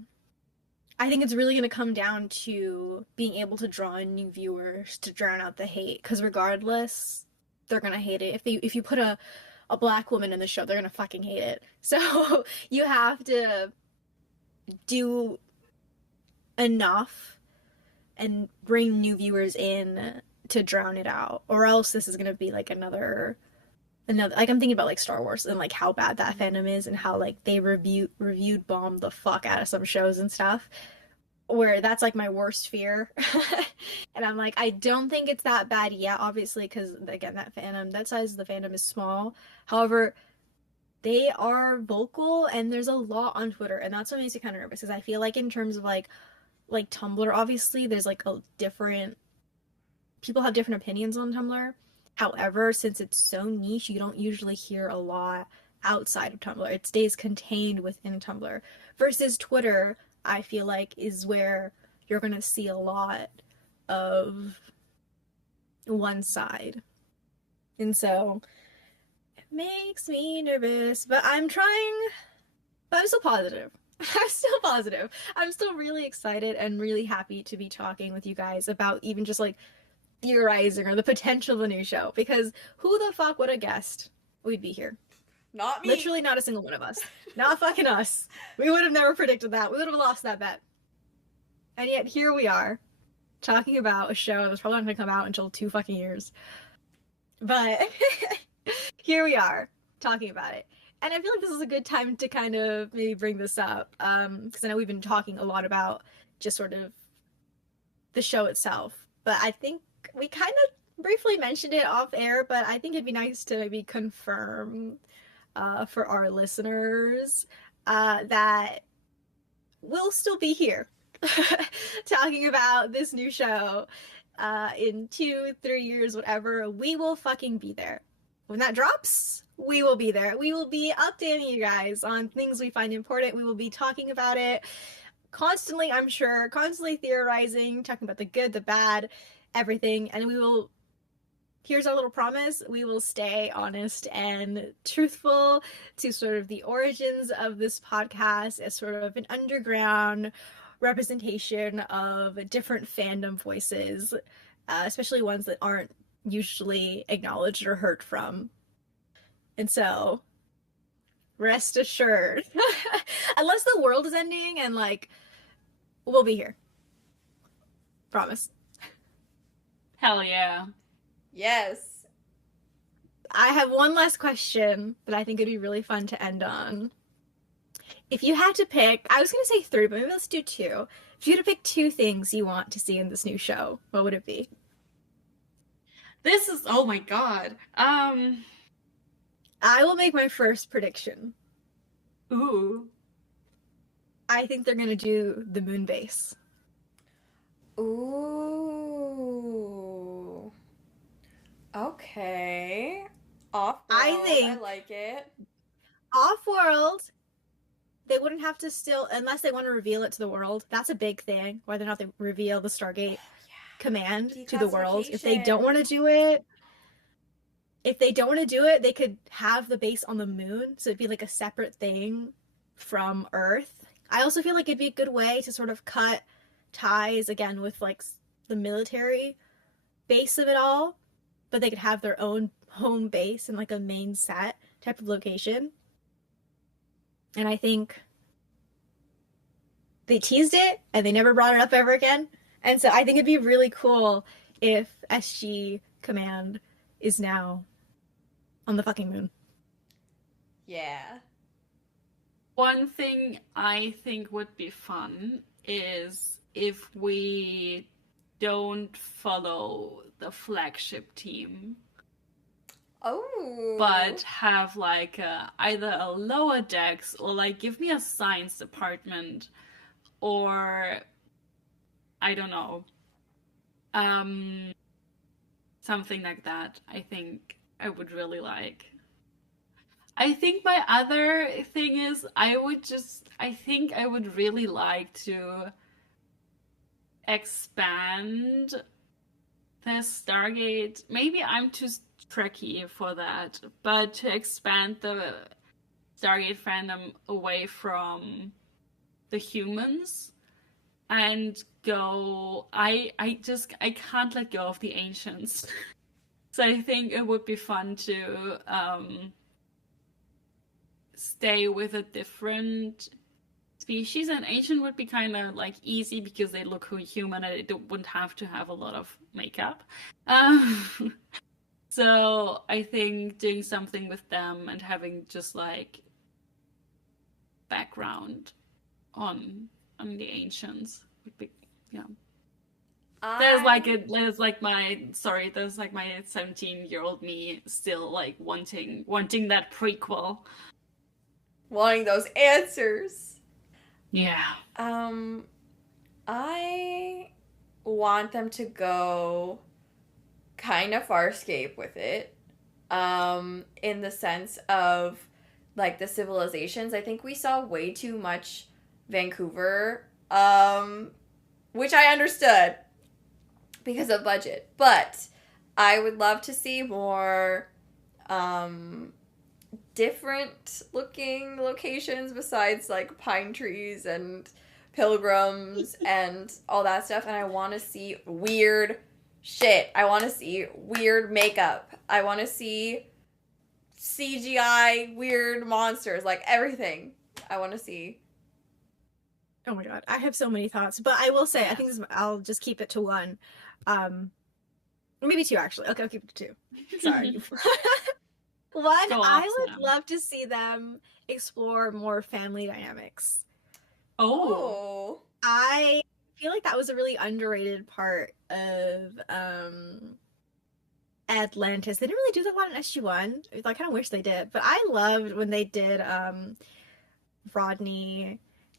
I think it's really going to come down to being able to draw in new viewers to drown out the hate, because regardless, they're going to hate it. If you put a black woman in the show, they're going to fucking hate it. So you have to do enough and bring new viewers in to drown it out, or else this is going to be like another, like, I'm thinking about, like, Star Wars and, like, how bad that fandom is, and how, like, they reviewed bombed the fuck out of some shows and stuff, where that's, like, my worst fear. And I'm like, I don't think it's that bad yet, obviously, because, again, that size of the fandom is small. However, they are vocal, and there's a lot on Twitter, and that's what makes me kind of nervous, because I feel like in terms of, like Tumblr, obviously, there's, like, people have different opinions on Tumblr. However, since it's so niche, you don't usually hear a lot outside of Tumblr. It stays contained within Tumblr. Versus Twitter, I feel like, is where you're going to see a lot of one side. And so it makes me nervous, but I'm still positive. I'm still positive. I'm still really excited and really happy to be talking with you guys about even just, like, theorizing or the potential of a new show, because who the fuck would have guessed we'd be here? Not me. Literally not a single one of us. Not fucking us. We would have never predicted that. We would have lost that bet. And yet here we are, talking about a show that's probably not going to come out until 2 fucking years. But here we are, talking about it. And I feel like this is a good time to kind of maybe bring this up, because I know we've been talking a lot about just sort of the show itself. But I think we kind of briefly mentioned it off air, but I think it'd be nice to maybe confirm for our listeners that we'll still be here talking about this new show in 2-3 years, whatever. We will fucking be there. When that drops, we will be there. We will be updating you guys on things we find important. We will be talking about it constantly, I'm sure, constantly theorizing, talking about the good, the bad, everything. And here's our little promise, we will stay honest and truthful to sort of the origins of this podcast as sort of an underground representation of different fandom voices, especially ones that aren't usually acknowledged or heard from. And so, rest assured, unless the world is ending, and, like, we'll be here. Promise. Hell yeah. Yes. I have one last question that I think would be really fun to end on. If you had to pick, I was going to say 3, but maybe let's do 2. If you had to pick 2 things you want to see in this new show, what would it be? This is, oh my god. I will make my first prediction. Ooh. I think they're going to do the moon base. Ooh. Okay. Off-world. I think I like it. Off-world, they wouldn't have to still, unless they want to reveal it to the world. That's a big thing, whether or not they reveal the Stargate command to the world. If they don't want to do it, they could have the base on the moon, so it'd be like a separate thing from Earth. I also feel like it'd be a good way to sort of cut ties again with, like, the military base of it all, but they could have their own home base and like a main set type of location. And I think they teased it and they never brought it up ever again. And so I think it'd be really cool if SG Command is now on the fucking moon. Yeah. One thing I think would be fun is if we don't follow the flagship team, Oh. but have like either a lower decks or like give me a science department or I don't know, something like that. I think I would really like. I think my other thing is I think I would really like to expand the Stargate. Maybe I'm too tricky for that, but to expand the Stargate fandom away from the humans and go. I can't let go of the ancients. So I think it would be fun to stay with a different species, and ancient would be kind of like easy because they look human and it wouldn't have to have a lot of makeup. So I think doing something with them and having just like background on the ancients would be, yeah. There's like my 17-year-old me still like wanting that prequel. Wanting those answers. Yeah. I want them to go kind of Farscape with it. In the sense of like the civilizations. I think we saw way too much Vancouver, which I understood because of budget. But I would love to see more different looking locations besides like pine trees and pilgrims and all that stuff. And I want to see weird shit. I want to see weird makeup. I want to see CGI weird monsters, like everything I want to see. Oh my god, I have so many thoughts, but I will say, I think I'll just keep it to one. Maybe two, actually. Okay, I'll keep it to two. Sorry. One, I would love to see them explore more family dynamics. Oh. I feel like that was a really underrated part of Atlantis. They didn't really do that a lot in SG1. I kind of wish they did, but I loved when they did Rodney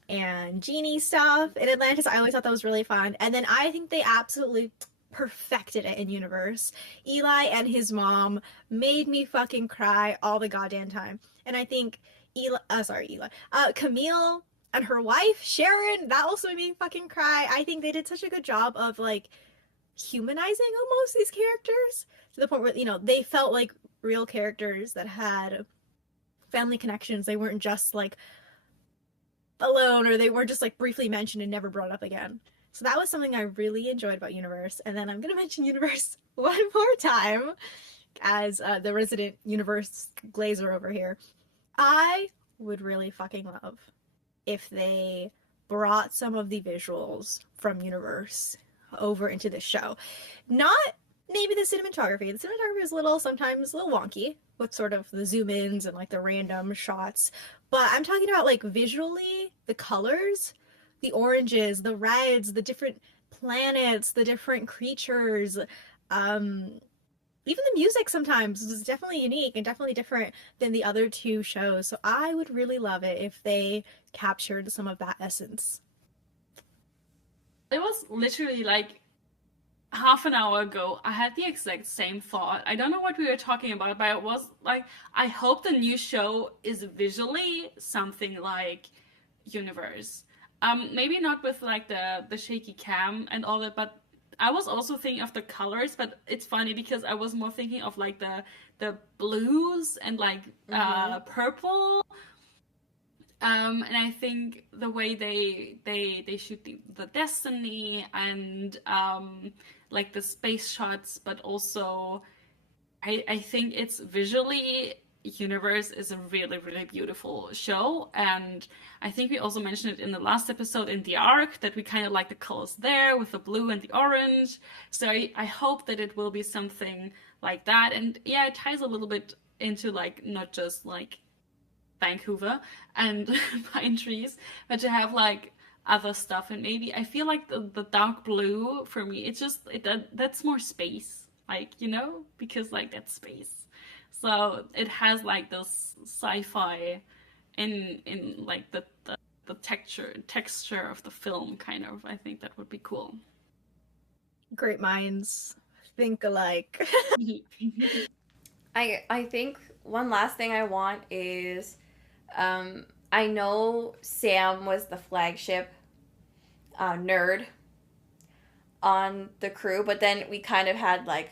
and Jeannie stuff in Atlantis. I always thought that was really fun. And then I think they absolutely perfected it in Universe. Eli and his mom made me fucking cry all the goddamn time. And I think Camille and her wife, Sharon, that also made me fucking cry. I think they did such a good job of like humanizing almost these characters to the point where, you know, they felt like real characters that had family connections. They weren't just like alone, or they weren't just like briefly mentioned and never brought up again. So that was something I really enjoyed about Universe. And then I'm going to mention Universe one more time as the resident Universe glazer over here. I would really fucking love if they brought some of the visuals from Universe over into this show. Not maybe the cinematography. The cinematography is sometimes a little wonky with sort of the zoom ins and like the random shots. But I'm talking about like visually, the colors, the oranges, the reds, the different planets, the different creatures, even the music sometimes is definitely unique and definitely different than the other two shows. So I would really love it if they captured some of that essence. It was literally like half an hour ago, I had the exact same thought. I don't know what we were talking about, but it was like, I hope the new show is visually something like Universe. Maybe not with like the shaky cam and all that, but I was also thinking of the colors. But it's funny because I was more thinking of like the blues and like purple. And I think the way they shoot the Destiny and like the space shots, but also I think it's visually, Universe is a really, really beautiful show. And I think we also mentioned it in the last episode in the arc that we kind of like the colors there with the blue and the orange. So I hope that it will be something like that. And yeah, it ties a little bit into like not just like Vancouver and pine trees, but to have like other stuff. And maybe I feel like the dark blue for me, it's just that's more space, like, you know, because like that's space. So it has like this sci-fi in like the texture of the film kind of. I think that would be cool. Great minds think alike. I think one last thing I want is, I know Sam was the flagship nerd on the crew, but then we kind of had like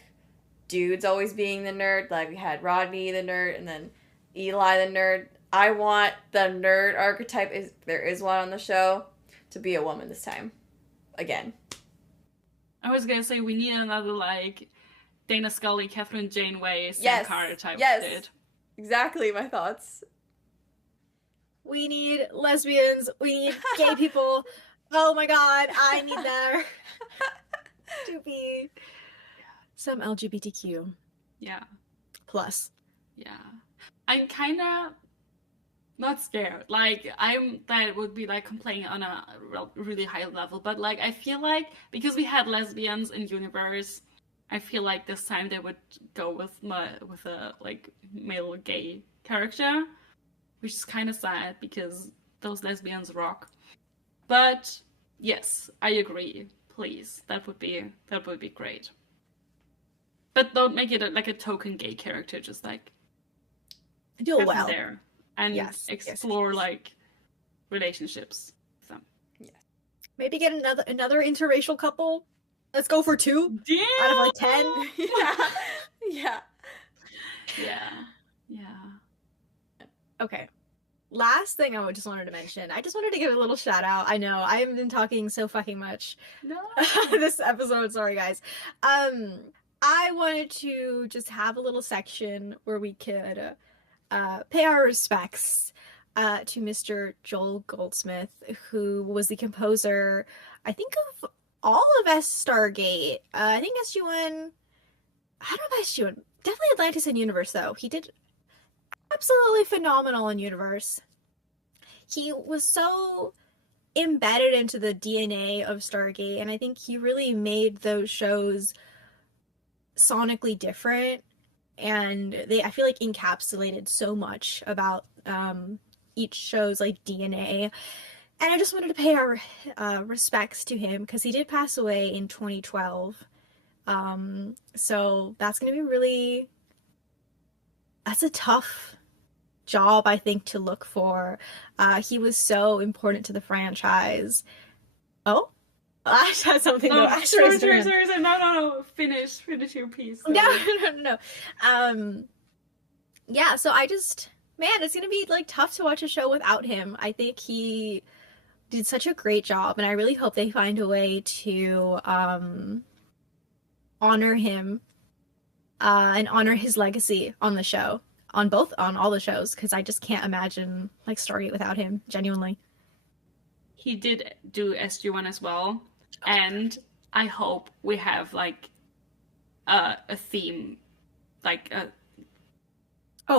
dudes always being the nerd. Like we had Rodney the nerd and then Eli the nerd. I want the nerd archetype, if there is one on the show, to be a woman this time. Again. I was gonna say we need another like Dana Scully, Catherine Janeway, Sam Yes. Carter type Yes. dude. Exactly my thoughts. We need lesbians. We need gay people. Oh my god, I need there to be some LGBTQ Yeah. plus. Yeah. I'm kind of not scared. Like, that would be like complaining on a really high level, but like, I feel like because we had lesbians in Universe, I feel like this time they would go with a like male gay character, which is kind of sad because those lesbians rock. But yes, I agree. Please, that would be great. But don't make it like a token gay character. Just like Do have it them well. there and Yes, explore yes. like relationships. So. Maybe get another interracial couple. Let's go for 2 out of like 10. Yeah. Yeah. Okay. Last thing I just wanted to mention. I just wanted to give a little shout out. I know I haven't been talking so fucking much No. this episode. Sorry, guys. I wanted to just have a little section where we could pay our respects to Mr. Joel Goldsmith, who was the composer, I think, of all of Stargate. I think SG1. I don't know if SG1. Definitely Atlantis and Universe, though. He did absolutely phenomenal in Universe. He was so embedded into the DNA of Stargate, and I think he really made those shows sonically different, and I feel like encapsulated so much about each show's like DNA. And I just wanted to pay our respects to him because he did pass away in 2012. So that's gonna be that's a tough job, I think, to look for. He was so important to the franchise. Oh, Ash has something. No, Ash sorry. raised her hand. No. Finish your piece. No. Yeah, so it's gonna be like tough to watch a show without him. I think he did such a great job, and I really hope they find a way to honor him and honor his legacy on the show, on all the shows, because I just can't imagine like Stargate without him, genuinely. He did do SG1 as well, and I hope we have like a theme, like a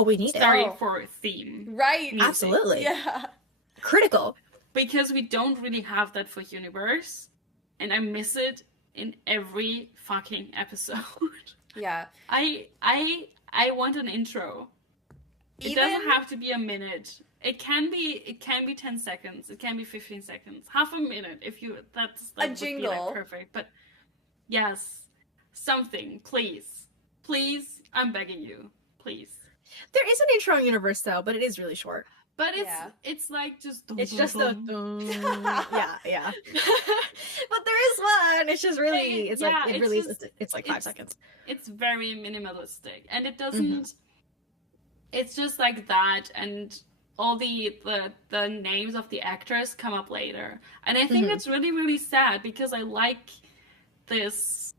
We need Starry it. for theme. Right. Music. Absolutely. Yeah. Critical. Because we don't really have that for Universe, and I miss it in every fucking episode. Yeah. I want an intro. It doesn't have to be a minute. It can be 10 seconds. It can be 15 seconds. Half a minute if that A would jingle. be like perfect. But yes, something, please. Please, I'm begging you. Please. There is an intro in Universe though, but it is really short. But Yeah. it's like just It's just the yeah. But there is one. It's just really it's Yeah, like it's like 5 seconds. It's very minimalistic, and it doesn't. It's just like that, and all the names of the actors come up later, and I think it's really, really sad because I like this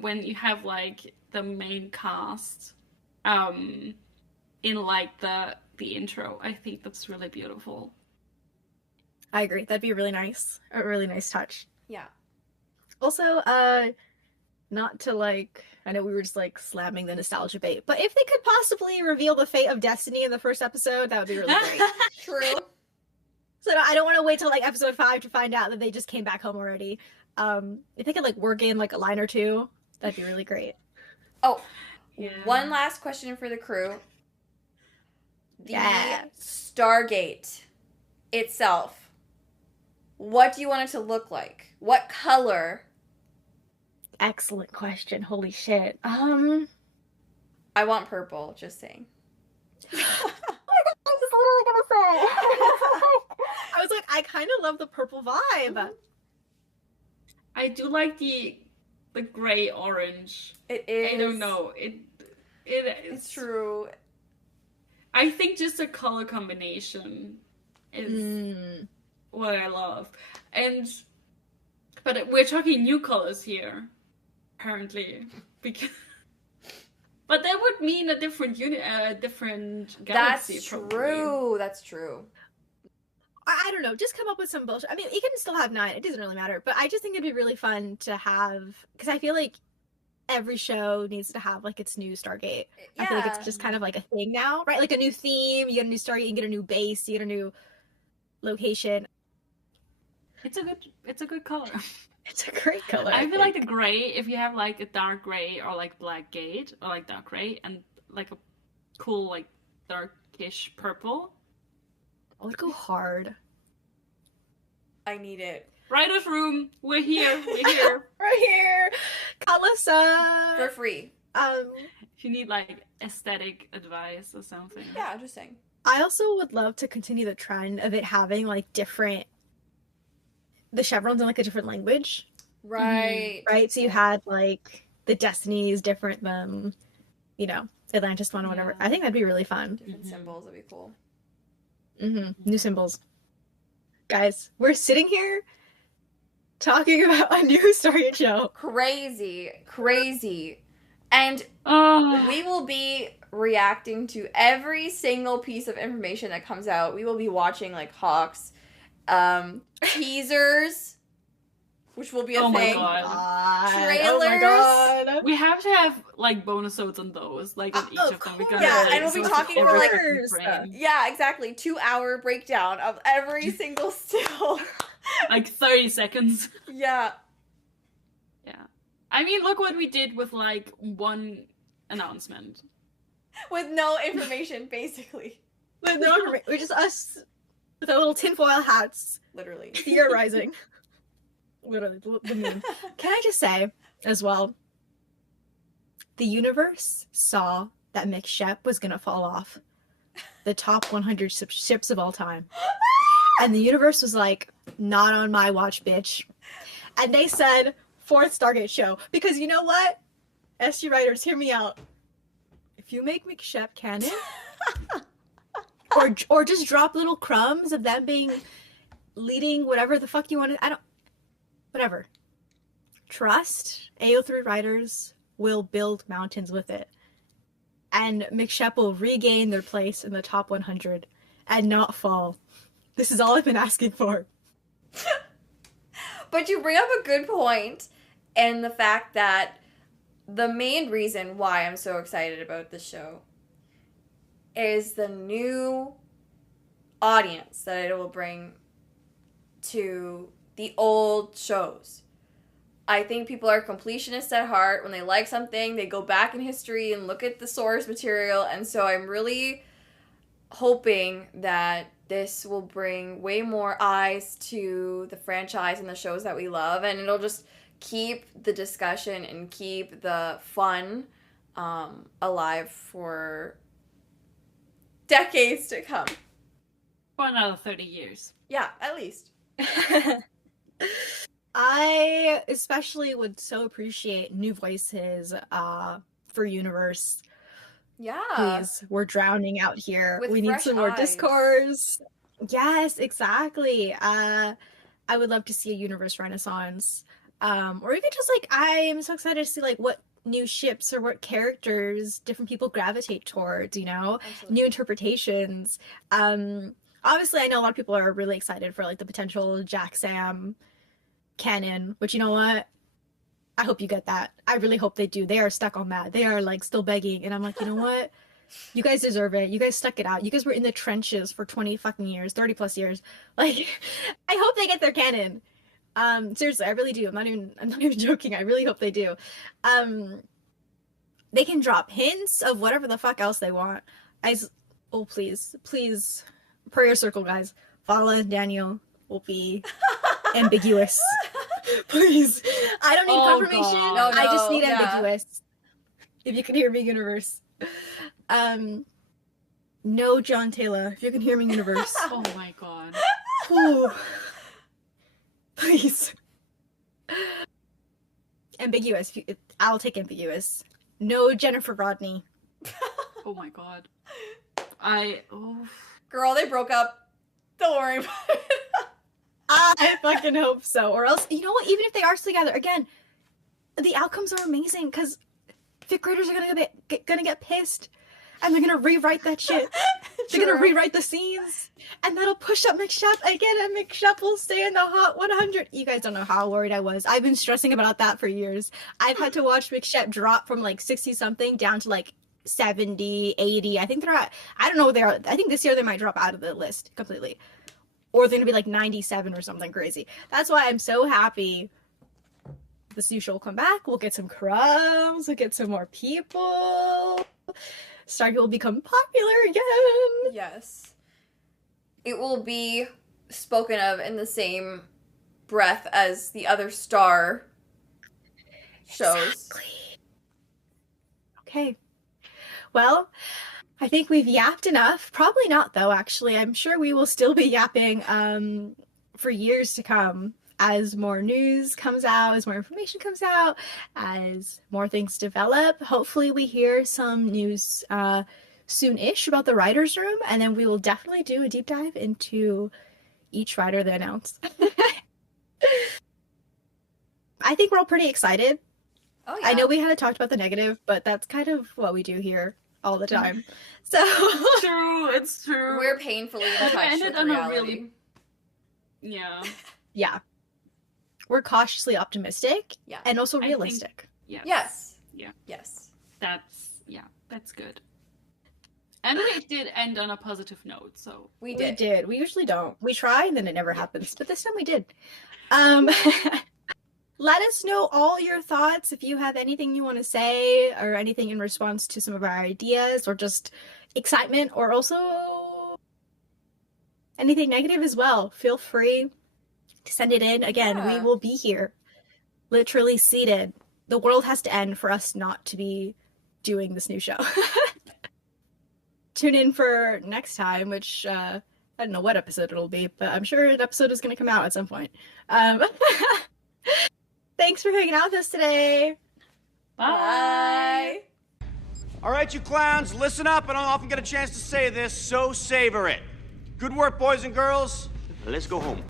when you have like the main cast in like the intro. I think that's really beautiful. I agree. That'd be a really nice touch. Yeah. Also, not to like, I know we were just like slamming the nostalgia bait, but if they could possibly reveal the fate of Destiny in the first episode, that would be really great. True. So I don't want to wait till like episode 5 to find out that they just came back home already. If they could like work in like a line or two, that'd be really great. Oh, Yeah. one last question for the crew. The Yeah. Stargate itself. What do you want it to look like? What color? Excellent question. Holy shit. I want purple, just saying. I was just literally gonna say. I was like, I kind of love the purple vibe. I do like the gray orange. It is. I don't know. It is. It's true. I think just the color combination is what I love. But we're talking new colors here, apparently, because. But that would mean a different different galaxy. That's probably. true. That's true. I don't know. Just come up with some bullshit. I mean, you can still have 9. It doesn't really matter. But I just think it'd be really fun to have, because I feel like every show needs to have like its new Stargate. I feel like it's just kind of like a thing now, right? Like a new theme. You get a new Stargate. You get a new base. You get a new location. It's a good color. It's a great color. I feel like the gray, if you have like a dark gray or like black gate or like dark gray and like a cool like darkish purple. I would go hard. I need it. Writer's room, we're here. We're here. Right here. Call us up. For free. If you need like aesthetic advice or something. Yeah, I'm just saying. I also would love to continue the trend of it having like the chevrons in like a different language. Right. Right? So you had like the Destinies different than, Atlantis one or whatever. Yeah. I think that'd be really fun. Different symbols would be cool. New symbols. Guys, we're sitting here talking about a new Stargate show. Crazy. And we will be reacting to every single piece of information that comes out. We will be watching like hawks, teasers, which will be a Oh my thing. God. Trailers. Oh my god. We have to have like bonusodes on those, like on each Of of them. course. Because Yeah, like, and we'll be so talking for, every like, freaking frame. Yeah, exactly. 2-hour breakdown of every single still. Like 30 seconds. Yeah. Yeah. I mean, look what we did with like one announcement. With no information, basically. With no information. We're just us with our little tinfoil hats Literally. theorizing. Literally, the moon. Can I just say, as well, the universe saw that McShep was gonna fall off the top 100 ships of all time. And the universe was like, not on my watch, bitch. And they said, 4th Stargate show. Because you know what? SG writers, hear me out. If you make McShep canon, or just drop little crumbs of them being leading whatever the fuck you want to, whatever. Trust AO3 writers will build mountains with it. And McShep will regain their place in the top 100 and not fall. This is all I've been asking for. But you bring up a good point, and the fact that the main reason why I'm so excited about this show is the new audience that it will bring to the old shows. I think people are completionists at heart. When they like something, they go back in history and look at the source material, and so I'm really hoping that this will bring way more eyes to the franchise and the shows that we love, and it'll just keep the discussion and keep the fun alive for decades to come. For another 30 years. Yeah, at least. I especially would so appreciate new voices for Universe. Yeah. Please, we're drowning out here. With We need fresh some more eyes. discourse. Yes, exactly. I would love to see a Universe Renaissance. Or even just like, I am so excited to see like what new ships or what characters different people gravitate towards, you know? Absolutely. New interpretations. Obviously, I know a lot of people are really excited for like the potential Jack Sam canon, which, you know what? I hope you get that. I really hope they do. They are stuck on that. They are like still begging, and I'm like, you know what? You guys deserve it. You guys stuck it out. You guys were in the trenches for 20 fucking years, 30 plus years. Like, I hope they get their canon. Seriously, I really do. I'm not even joking. I really hope they do. They can drop hints of whatever the fuck else they want. Oh, please, prayer circle, guys. Vala and Daniel will be ambiguous. Please. I don't need confirmation. God. I just need ambiguous. If you can hear me, universe. No John Taylor. If you can hear me, universe. Oh my god. Ooh. Please. Ambiguous. I'll take ambiguous. No Jennifer Rodney. Oh my god. Girl, they broke up. Don't worry about it. I fucking hope so. Or else, you know what? Even if they are still together, again, the outcomes are amazing because fifth graders are gonna get pissed, and they're gonna rewrite that shit. They're gonna rewrite the scenes, and that'll push up McShep again, and McShep will stay in the hot 100. You guys don't know how worried I was. I've been stressing about that for years. I've had to watch McShep drop from like 60 something down to like 70, 80. I think they're at. I don't know what they are. I think this year they might drop out of the list completely. Or they're gonna be like 97 or something crazy. That's why I'm so happy this new show will come back. We'll get some crumbs. We'll get some more people. Stargate will become popular again. Yes. It will be spoken of in the same breath as the other Star shows. Exactly. Okay. Well, I think we've yapped enough. Probably not, though, actually. I'm sure we will still be yapping for years to come as more news comes out, as more information comes out, as more things develop. Hopefully we hear some news soon-ish about the writer's room, and then we will definitely do a deep dive into each writer they announce. I think we're all pretty excited. Oh, yeah. I know we had talked about the negative, but that's kind of what we do here all the time. So It's true. We're painfully in touch ended with on a reality. really- Yeah. yeah, we're cautiously optimistic, Yeah. and also I think- realistic. Yeah. Yes. Yeah. Yes. That's good. And we did end on a positive note, so We We did. did. We usually don't. We try, and then it never happens. But this time we did. Let us know all your thoughts if you have anything you want to say or anything in response to some of our ideas or just excitement or also anything negative as well. Feel free to send it in. Again, we Yeah. will be here, literally seated. The world has to end for us not to be doing this new show. Tune in for next time, which I don't know what episode it'll be, but I'm sure an episode is going to come out at some point. Thanks for hanging out with us today. Bye. All right, you clowns, listen up. I don't often get a chance to say this, so savor it. Good work, boys and girls. Let's go home.